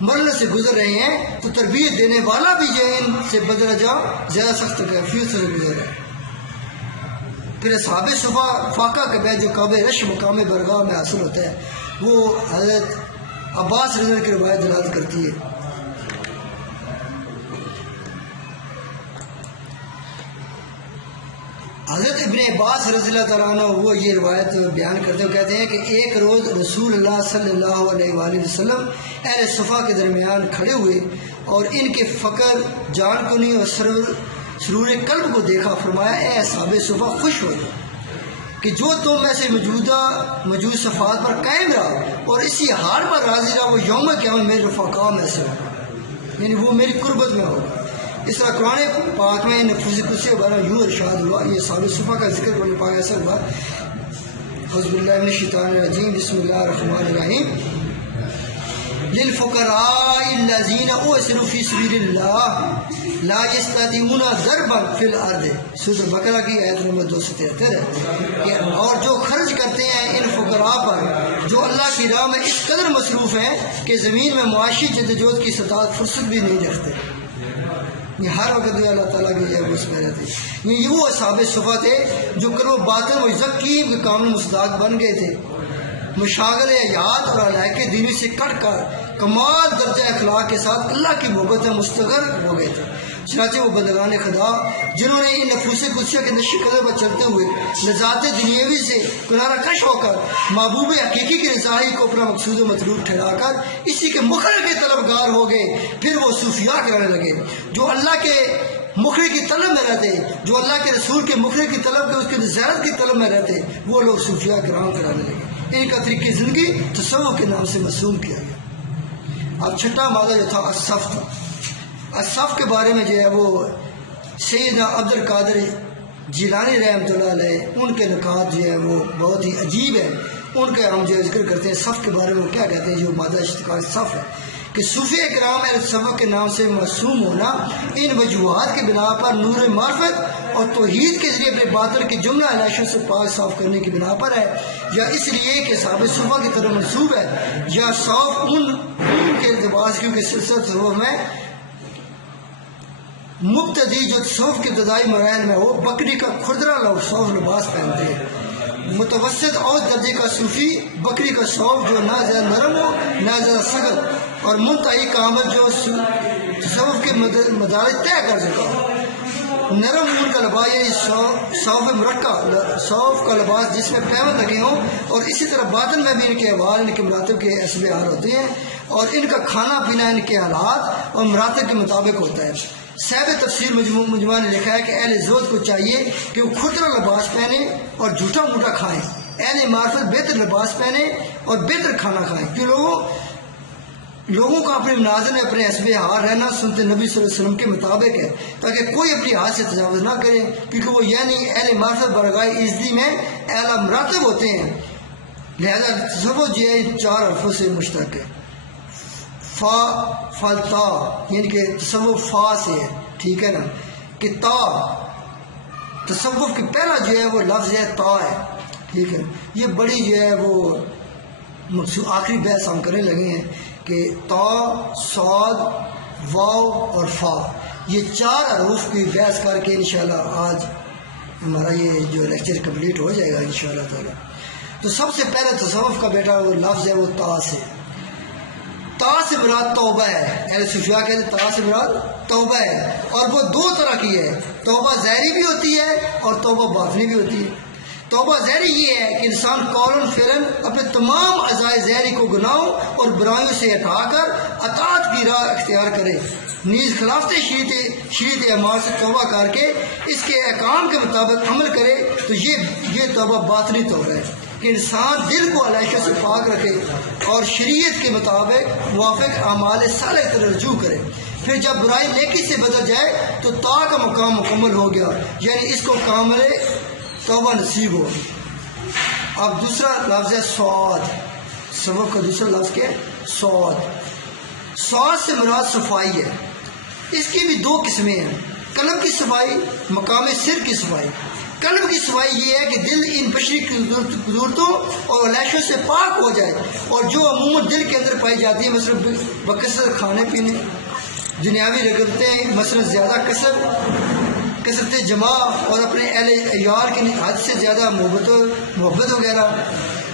مرنے سے گزر رہے ہیں تو تربیت دینے والا بھی یہ ان سے بدلا جا زیادہ سخت کیفیت سے گزر رہا ہے۔ پھر اصحاب صفا فاقہ کا بیت جو کعب رش مقام برگاہ میں حاصل ہوتا ہے وہ حضرت عباس رضی اللہ عنہ کی روایت دلالت کرتی ہے۔ حضرت ابن عباس رضی اللہ تعالیٰ عنہ وہ یہ روایت بیان کرتے ہوئے کہتے ہیں کہ ایک روز رسول اللہ صلی اللہ علیہ وآلہ وسلم اہل صفا کے درمیان کھڑے ہوئے اور ان کے فقر جان کنی اور سرور قلب کو دیکھا، فرمایا اے اصحاب صفا خوش ہو کہ جو تم میں سے موجود صفات پر قائم رہا اور اسی حال پر راضی رہا وہ یوم قیامت میرے رفقا میں سے ہوگا، یعنی وہ میری قربت میں ہوگا۔ اس طرح قرآن پاک میں نفوس قدسی کے بارے میں یوں ارشاد ہوا، یہ اصحاب صفا کا ذکر قرآن پاک ایسا ہوا، اعوذ باللہ من الشیطان الرجیم، بسم اللہ الرحمن الرحیم، للفقراء الذین احصروا فی سبیل اللہ لا یستطیعون ضربا فی الارض، سورۃ بقرہ کی آیت نمبر 273 ہے کہ اور جو خرچ کرتے ہیں ان فقراء پر جو اللہ کی راہ میں اس قدر مصروف ہیں کہ زمین میں معاشی جدوجہد کی استطاعت فرصت بھی نہیں رکھتے، یہ ہر وقت اللہ تعالیٰ کی جب اس میں رہتے، یہ وہ اصحاب صفا تھے جو کرو باطن و ذکیم کے کامل مصداق بن گئے تھے، مشاغل حیات اور علائق دینی سے کٹ کر کمال درجہ اخلاق کے ساتھ اللہ کی محبت میں مستغرق ہو گئے تھے۔ چنانچہ وہ بندگان خدا جنہوں نے ان نفوس قدسیہ کے نقش قدم پر چلتے ہوئے لذات دنیاوی سے کنارہ کش ہو کر محبوب حقیقی کی رضائی کو اپنا مقصود و مطلوب ٹھہرا کر اسی کے مخرج کے طلبگار ہو گئے، پھر وہ صوفیاء کرانے لگے جو اللہ کے مخرج کی طلب میں رہتے، جو اللہ کے رسول کے مخرج کی طلب کے اس کے زیارت کی طلب میں رہتے، وہ لوگ صوفیاء کرام کرانے لگے۔ ان کا طریقہ زندگی تصوف کے نام سے مرسوم کیا گیا۔ اب چھٹا مادہ جو تھا الصف تھا، الصف کے بارے میں جو ہے وہ سیدنا عبد القادر جیلانی رحمۃ اللہ علیہ ان کے نکات جو ہے وہ بہت ہی عجیب ہے، ان کا ہم جو ذکر کرتے ہیں صف کے بارے میں وہ کیا کہتے ہیں، جو مادہ اشتقاق صف ہے کہ صوفی کرام اہل صفوہ کے نام سے مرسوم ہونا ان وجوہات کے بنا پر نور معرفت اور توحید کے ذریعے اپنے باطن کے جملہ علاشوں سے پاک صاف کرنے کی بنا پر ہے، یا اس لیے کہ صحابہ صفوہ کی طرف منسوب ہے، یا صاف ان کے لباس کیونکہ سلسلہ تصوف میں مبتدی جو تصوف کے ابتدائی مراحل میں ہو بکری کا کھردرا صوف لباس پہنتے ہیں، متوسط اور درجے کا صوفی بکری کا صوف جو نہ زیادہ نرم ہو نہ زیادہ سخت، اور منتہی کامل جو تصوف کے مدارج طے کر سکا ہو، نرم اون کا لباس یعنی صوف مرقع صوف کا لباس جس میں پیون لگے ہوں، اور اسی طرح باطن میں بھی ان کے احوال ان کے مراتب کے حسب حال ہوتے ہیں، اور ان کا کھانا پینا ان کے حالات اور مراتب کے مطابق ہوتا ہے۔ صاحب تفسیر مجموعہ نے لکھا ہے کہ اہل زہد کو چاہیے کہ وہ کھردرا لباس پہنے اور جھوٹا موٹا کھائیں، اہل معرفت بہتر لباس پہنے اور بہتر کھانا کھائیں، کہ لوگوں کا اپنے مناظر میں اپنے حسب حال رہنا سنت نبی صلی اللہ علیہ وسلم کے مطابق ہے، تاکہ کوئی اپنی حد سے تجاوز نہ کرے، کیونکہ وہ یعنی اہل معرفت برگاہ عزتی میں اعلیٰ مراتب ہوتے ہیں۔ لہذا تصوف جو ہے 4 حرفوں سے مشتق ہے، فا فلتا یعنی کہ تصوف فا سے ہے، ٹھیک ہے نا، کہ تا تصوف کی پہلا جو ہے وہ لفظ ہے تا ہے، ٹھیک ہے، یہ بڑی جو ہے وہ آخری بحث ہم کرنے لگے ہیں کہ تا صاد واو اور فا یہ 4 حروف کی بحث کر کے انشاءاللہ آج ہمارا یہ جو لیکچر کمپلیٹ ہو جائے گا انشاءاللہ تعالی۔ تو سب سے پہلے تصوف کا بیٹا وہ لفظ ہے وہ تا سے، تا سے مراد توبہ ہے، اہل صوفیاء کہتے ہیں تا سے مراد توبہ ہے، اور وہ 2 طرح کی ہے، توبہ ظاہری بھی ہوتی ہے اور توبہ باطنی بھی ہوتی ہے۔ توبہ ظاہری یہ ہے کہ انسان قولاً فعلاً اپنے تمام اعضائے ظاہری کو گناہوں اور برائیوں سے ہٹا کر اطاعت کی راہ اختیار کرے، نیز خلافت شریعت اعمال سے توبہ کر کے اس کے احکام کے مطابق عمل کرے، تو یہ توبہ باطنی توبہ ہے۔ کہ انسان دل کو علائشوں سے پاک رکھے اور شریعت کے مطابق موافق اعمال صالح کی رجوع کرے. پھر جب برائی نیکی سے بدل جائے تو تا کا مقام مکمل ہو گیا، یعنی اس کو کامل توبہ نصیب ہو. اب دوسرا لفظ ہے سواد. سبب کا دوسرا لفظ کیا ہے؟ سواد. سواد سے مراد صفائی ہے. اس کی بھی دو قسمیں ہیں، قلب کی صفائی، مقام سر کی صفائی. قلب کی صفائی یہ ہے کہ دل ان بشری قدورتوں اور علائشوں سے پاک ہو جائے، اور جو عموماً دل کے اندر پائی جاتی ہے، مثلا بکثرت کھانے پینے، دنیاوی رغبتیں، مثلا زیادہ کثرت جمع، اور اپنے اہل عیار کی حد سے زیادہ محبت وغیرہ.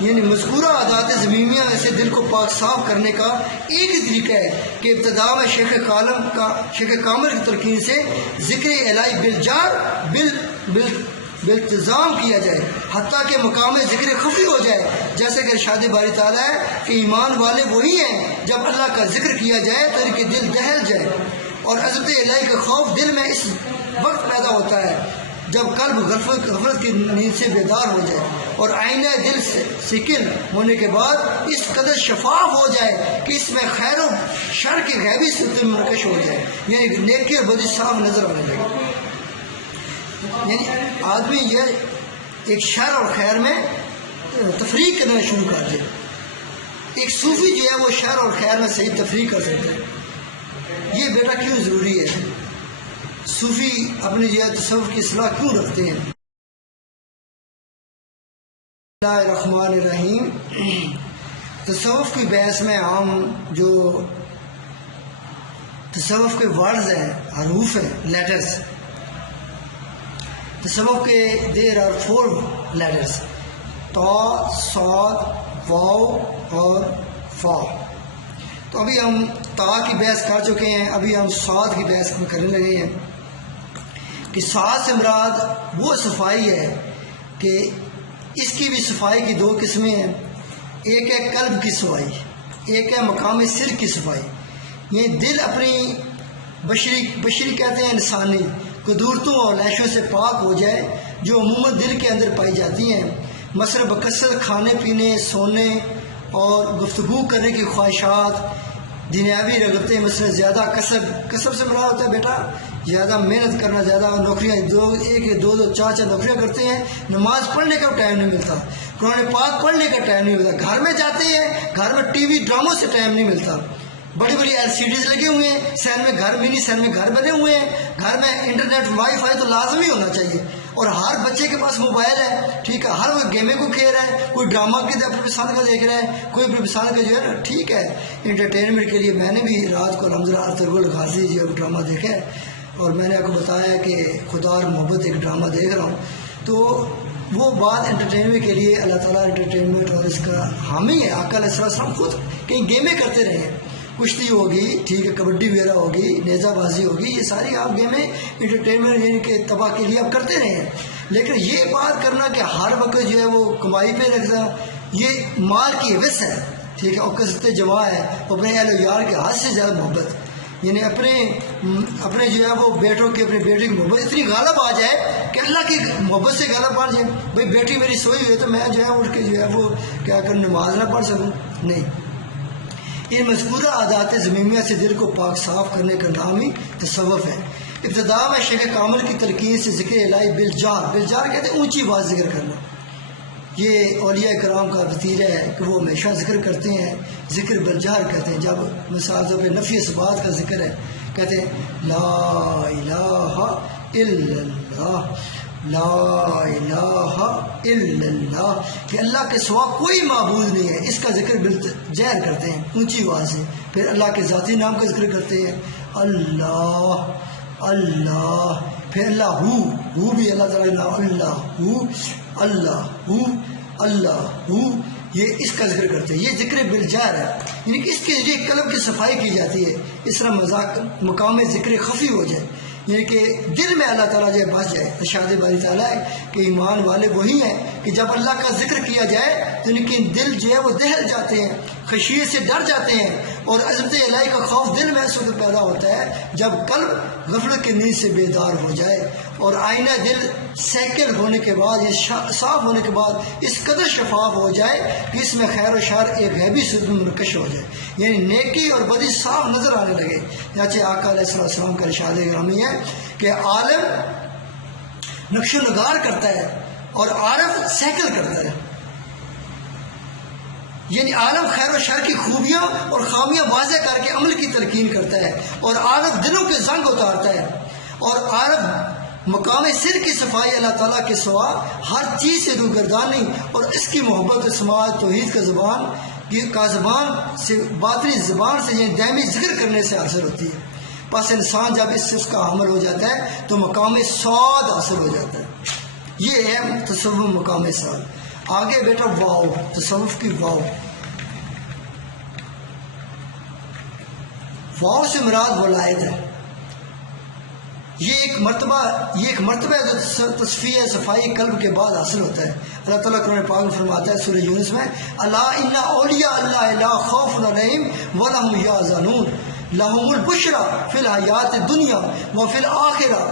یعنی مذکورہ عادات ضمیمیہ میں سے دل کو پاک صاف کرنے کا ایک ہی طریقہ ہے کہ ابتدا میں شیخ کامل کی تلقین سے ذکر الہی بالجار بالتزام کیا جائے، حتیٰ کہ مقام ذکر خفی ہو جائے، جیسے کہ ارشاد باری تعالیٰ ہے کہ ایمان والے وہی ہیں جب اللہ کا ذکر کیا جائے تو ان کے دل دہل جائے. اور عزت الہی کا خوف دل میں اس وقت پیدا ہوتا ہے جب قلب غفلت کی نیند سے بیدار ہو جائے اور آئینہ دل سے سکن ہونے کے بعد اس قدر شفاف ہو جائے کہ اس میں خیر و شر کی غیبی صورت منکش ہو جائے، یعنی نیکی اور بدی صاف نظر آنے لگے. یعنی آدمی یہ ایک شر اور خیر میں تفریق کرنا شروع کر دے. ایک صوفی جو ہے وہ شر اور خیر میں صحیح تفریق کر سکتا ہے. یہ بیٹا کیوں ضروری ہے؟ صوفی اپنے جو ہے تصوف کی اصلاح کیوں رکھتے ہیں؟ بسم اللہ الرحمن الرحیم. تصوف کی بحث میں ہم جو تصوف کے ورڈز ہیں، حروف ہیں، لیٹرز، تصوف کے دیر آر 4 لیٹرز، تا، صاد، واو اور فا. تو ابھی ہم تا کی بحث کر چکے ہیں، ابھی ہم صاد کی بحث کرنے لگے ہیں کہ صاد سے مراد وہ صفائی ہے کہ اس کی بھی صفائی کی دو قسمیں ہیں. ایک ہے قلب کی صفائی، ایک ہے مقام سر کی صفائی. یہ دل اپنی بشری کہتے ہیں انسانی قدورتوں اور لیشوں سے پاک ہو جائے جو عموماً دل کے اندر پائی جاتی ہیں، مثلا بکثرت کھانے پینے، سونے اور گفتگو کرنے کی خواہشات، دنیاوی رغبتیں، مثلا زیادہ کسب سے مراد ہوتا ہے بیٹا زیادہ محنت کرنا، زیادہ نوکریاں، دو چار نوکریاں کرتے ہیں، نماز پڑھنے کا ٹائم نہیں ملتا، قرآن پاک پڑھنے کا ٹائم نہیں ملتا، گھر میں جاتے ہیں گھر میں ٹی وی ڈراموں سے ٹائم نہیں ملتا، بڑی بڑی LCDs لگے ہوئے ہیں، شہر میں گھر منی شہر میں گھر بنے ہوئے ہیں، گھر میں انٹرنیٹ وائی فائی تو لازمی ہونا چاہیے، اور ہر بچے کے پاس موبائل ہے، ٹھیک ہے، ہر وہ گیمیں کو کھیل رہا ہے، کوئی ڈرامہ کے اپنے پسند کا دیکھ رہا ہے، کوئی اپنے پسند کا جو ہے نا، ٹھیک ہے، انٹرٹینمنٹ کے لیے میں نے بھی رات کو رمضان ارطغرل غازی جو ڈرامہ دیکھا ہے، اور میں نے آپ کو بتایا کہ خدا اور محبت ایک ڈرامہ دیکھ رہا ہوں. تو وہ بات انٹرٹینمنٹ کے لیے اللہ تعالیٰ انٹرٹینمنٹ اور اس کا حامی ہے. آقا علیہ السلام خود کہیں گیمیں کرتے رہے ہیں، کشتی ہوگی، ٹھیک ہے، کبڈی وغیرہ ہوگی، نیزہ بازی ہوگی، یہ ساری آپ گیمیں انٹرٹینمنٹ یعنی کہ تباہ کے لیے آپ کرتے رہے ہیں. لیکن یہ بات کرنا کہ ہر وقت جو ہے وہ کمائی پہ رکھنا، یہ مال کی حوث ہے، ٹھیک ہے، اور کثرت جمع ہے، اپنے اہل و یار کے حد سے زیادہ محبت، یعنی اپنے جو ہے وہ بیٹوں کی، اپنے بیٹی کی محبت اتنی غالب آ جائے کہ اللہ کی محبت سے غالب آ جائے. بھائی بیٹی میری سوئی ہوئی ہے تو میں جو ہے اٹھ کے جو ہے وہ کیا کر نماز نہ پڑھ سکوں؟ نہیں. ان مذکورہ عادات ضمیمیہ سے دل کو پاک صاف کرنے کا نام ہی تصوف ہے. ابتدا میں شیخ کامل کی تلقین سے ذکر الہی بالجار کہتے ہیں اونچی آواز ذکر کرنا. یہ اولیاء کرام کا وتیرہ ہے کہ وہ ہمیشہ ذکر کرتے ہیں، ذکر بالجار کہتے ہیں. جب مثال طور پہ نفی ثبات کا ذکر ہے، کہتے ہیں لا الہ الا اللہ، لا الہ الا اللہ، کہ اللہ کے سوا کوئی معبود نہیں ہے، اس کا ذکر بالجہر کرتے ہیں اونچی آواز سے. پھر اللہ کے ذاتی نام کا ذکر کرتے ہیں اللہ اللہ، پھر اللہ ہو بھی اللہ تعالیٰ کا نام، اللہ ہو، یہ اس کا ذکر کرتے ہیں. یہ ذکر بالجہر ہے، یعنی کہ اس کے ذریعے قلب کی صفائی کی جاتی ہے. اس طرح مقام ذکر خفی ہو جائے، یعنی کہ دل میں اللہ تعالیٰ جو بس جائے. ارشاد باری تعالیٰ ہے کہ ایمان والے وہی ہیں کہ جب اللہ کا ذکر کیا جائے تو ان کے دل جو ہے وہ دہل جاتے ہیں، خشیت سے ڈر جاتے ہیں، اور عظمت الہی کا خوف دل میں اس وقت پیدا ہوتا ہے جب قلب غفلت کی نیند سے بیدار ہو جائے اور آئینہ دل سیکل ہونے کے بعد یا صاف ہونے کے بعد اس قدر شفاف ہو جائے کہ اس میں خیر و شر ایک غیبی صورت میں منقش ہو جائے، یعنی نیکی اور بدی صاف نظر آنے لگے۔ چنانچہ آقا علیہ السلام کا ارشاد گرامی ہے کہ عالم نقش و نگار کرتا ہے اور عارف سیکل کرتا ہے، یعنی عالم خیر و شر کی خوبیاں اور خامیاں واضح کر کے عمل کی تلقین کرتا ہے اور عارف دلوں کے زنگ اتارتا ہے، اور عارف مقام سر کی صفائی اللہ تعالیٰ کے سوا ہر چیز سے روگردانی اور اس کی محبت و سماعت توحید کا زبان سے باطنی زبان سے یعنی دائمی ذکر کرنے سے حاصل ہوتی ہے۔ پس انسان جب اس کا حامل ہو جاتا ہے تو مقام سعادت حاصل ہو جاتا ہے۔ یہ ہے تصوف مقام سعادت۔ آگے بیٹا واو، تصوف کی واو، واو سے مراد ولایت ہے۔ یہ ایک مرتبہ ہے جو تصفیہ صفائی قلب کے بعد حاصل ہوتا ہے۔ اللہ تعالیٰ قرآن پاک میں فرماتا ہے سورہ یونس میں، الا ان اولیاء اللہ لا خوف علیہم ولا هم یحزنون لهم البشری فی الحیات الدنیا وفی الآخرہ،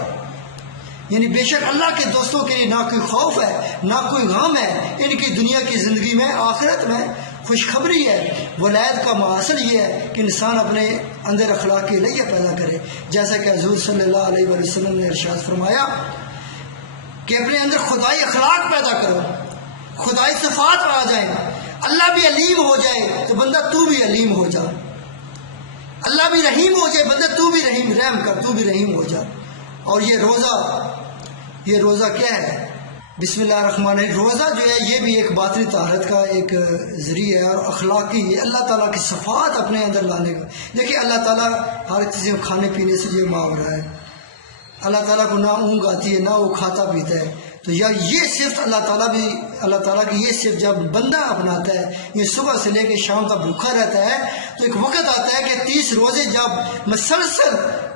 یعنی بے شک اللہ کے دوستوں کے لیے نہ کوئی خوف ہے نہ کوئی غم ہے، ان کی دنیا کی زندگی میں آخرت میں خوشخبری ہے۔ ولایت کا محاصل یہ ہے کہ انسان اپنے اندر اخلاقی لئے پیدا کرے، جیسا کہ حضور صلی اللہ علیہ وسلم نے ارشاد فرمایا کہ اپنے اندر خدائی اخلاق پیدا کرو، خدائی صفات آ جائیں، اللہ بھی علیم ہو جائے تو بندہ تو بھی علیم ہو جا، اللہ بھی رحیم ہو جائے بندہ تو بھی رحم کر، تو بھی رحیم ہو جا۔ اور یہ روزہ کیا ہے؟ بسم اللہ الرحمن الرحیم۔ روزہ جو ہے یہ بھی ایک باطنی طہارت کا ایک ذریعہ ہے اور اخلاقی، اللہ تعالیٰ کی صفات اپنے اندر لانے کا۔ دیکھیے اللہ تعالیٰ ہر چیزیں کھانے پینے سے یہ معاورہ ہے، اللہ تعالیٰ کو نہ اونگ آتی ہے نہ وہ کھاتا پیتا ہے، تو یا یہ صرف اللہ تعالیٰ کی یہ صرف جب بندہ اپناتا ہے، یہ صبح سے لے کے شام تک بھوکا رہتا ہے تو ایک وقت آتا ہے کہ 30 روزے جب مسلسل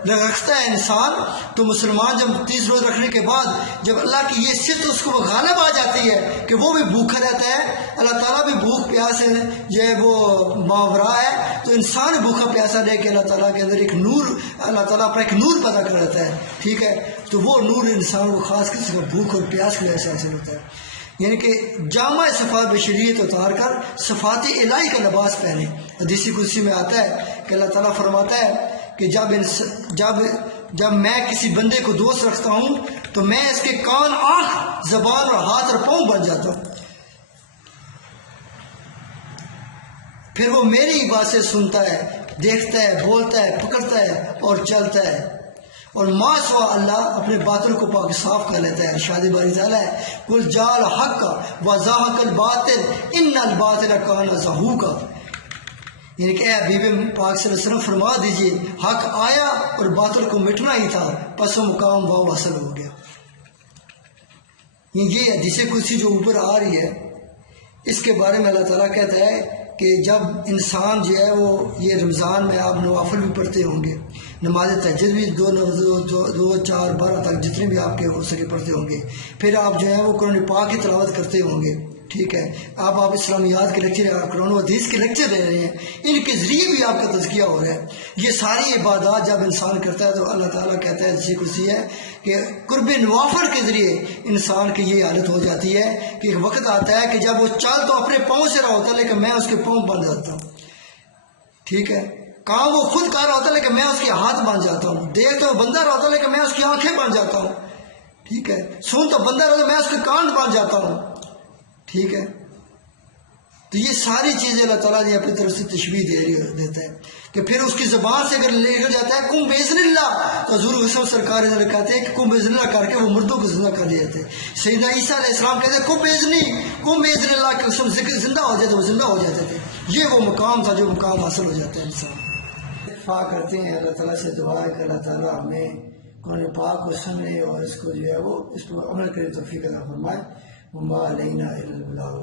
رکھتا ہے انسان، تو مسلمان جب 30 روز رکھنے کے بعد جب اللہ کی یہ صفت اس کو غالب آ جاتی ہے کہ وہ بھی بھوکا رہتا ہے، اللہ تعالیٰ بھی بھوک پیاس ہے جو ہے وہ ماورا ہے، تو انسان بھوکا پیاسا لے کے اللہ تعالیٰ کے اندر ایک نور، اللہ تعالیٰ اپنا ایک نور پیدا کر دیتا ہے، ٹھیک ہے، تو وہ نور انسان کو خاص کسی کا بھوک اور پیاس کی وجہ سے حاصل ہوتا ہے، یعنی کہ جامع صفات بشریت اتار کر صفات الہی کا لباس پہنے۔ حدیث قدسی میں آتا ہے کہ اللہ تعالیٰ فرماتا ہے کہ جب میں کسی بندے کو دوست رکھتا ہوں تو میں اس کے کان، آنکھ، زبان اور ہاتھ اور پاؤں بن جاتا ہوں، پھر وہ میری باتیں سنتا ہے، دیکھتا ہے، بولتا ہے، پکڑتا ہے اور چلتا ہے، اور ما سوا اللہ اپنے باطل کو پاک صاف کر لیتا ہے۔ ارشاد باری تعالیٰ ہے قل جاء الحق وزهق الباطل ان الباطل کان زہوقا، یعنی کہ اے حبیب پاک صلی اللہ علیہ وسلم فرما دیجئے حق آیا اور باطل کو مٹنا ہی تھا، پس وہ مقام واو حاصل ہو گیا۔ یہ حدیث قدسی جو اوپر آ رہی ہے اس کے بارے میں اللہ تعالیٰ کہتا ہے کہ جب انسان جو ہے وہ یہ رمضان میں آپ نوافل بھی پڑھتے ہوں گے، نماز تہجد بھی 2 4 12 تک جتنے بھی آپ کے ہو سکے پڑھتے ہوں گے، پھر آپ جو ہے وہ قرآن پاک کی تلاوت کرتے ہوں گے، ٹھیک ہے، آپ اسلامیات کے لیکچر، قرآن و حدیث کے لیکچر لے رہے ہیں، ان کے ذریعے بھی آپ کا تزکیہ ہو رہا ہے۔ یہ ساری عبادات جب انسان کرتا ہے تو اللہ تعالیٰ کہتا ہے جیسے کچھ ہے کہ قرب نوافل کے ذریعے انسان کی یہ حالت ہو جاتی ہے کہ ایک وقت آتا ہے کہ جب وہ چل تو اپنے پاؤں سے رہا ہوتا ہے لیکن میں اس کے پاؤں بن جاتا ہوں، ٹھیک ہے، کام وہ خود کر رہا ہوتا ہے لیکن میں اس کے ہاتھ بن جاتا ہوں، دیکھ تو بندہ رہا ہوتا ہے لیکن میں اس کی آنکھیں بن جاتا ہوں، ٹھیک ہے، سن تو بندہ رہتا ہے میں اس کے کان بن جاتا ہوں، ٹھیک ہے۔ تو یہ ساری چیزیں اللہ تعالیٰ نے اپنی طرف سے تشبیہ دیتا ہے کہ پھر اس کی زبان سے اگر لے کر جاتا ہے کم بیزن اللہ، تو حضور غسل سرکار کہتے ہیں کہ کم بیزن اللہ کر کے وہ مردوں کو زندہ کر دیتے ہیں۔ سیدنا عیسیٰ علیہ السلام کہتے ہیں کم بیزن اللہ کے قسم زندہ ہو جاتے، وہ زندہ ہو جاتے تھے۔ یہ وہ مقام تھا جو مقام حاصل ہو جاتا ہے انسان۔ اتفاق کرتے ہیں اللہ تعالیٰ سے دعا ہے کہ اللہ تعالیٰ ہمیں قرآن پاک کو سمجھے اور اس کو جو ہے وہ اس پر عمل کرے توفیق عطا فرمائے۔ وما علینا الا البلاغ۔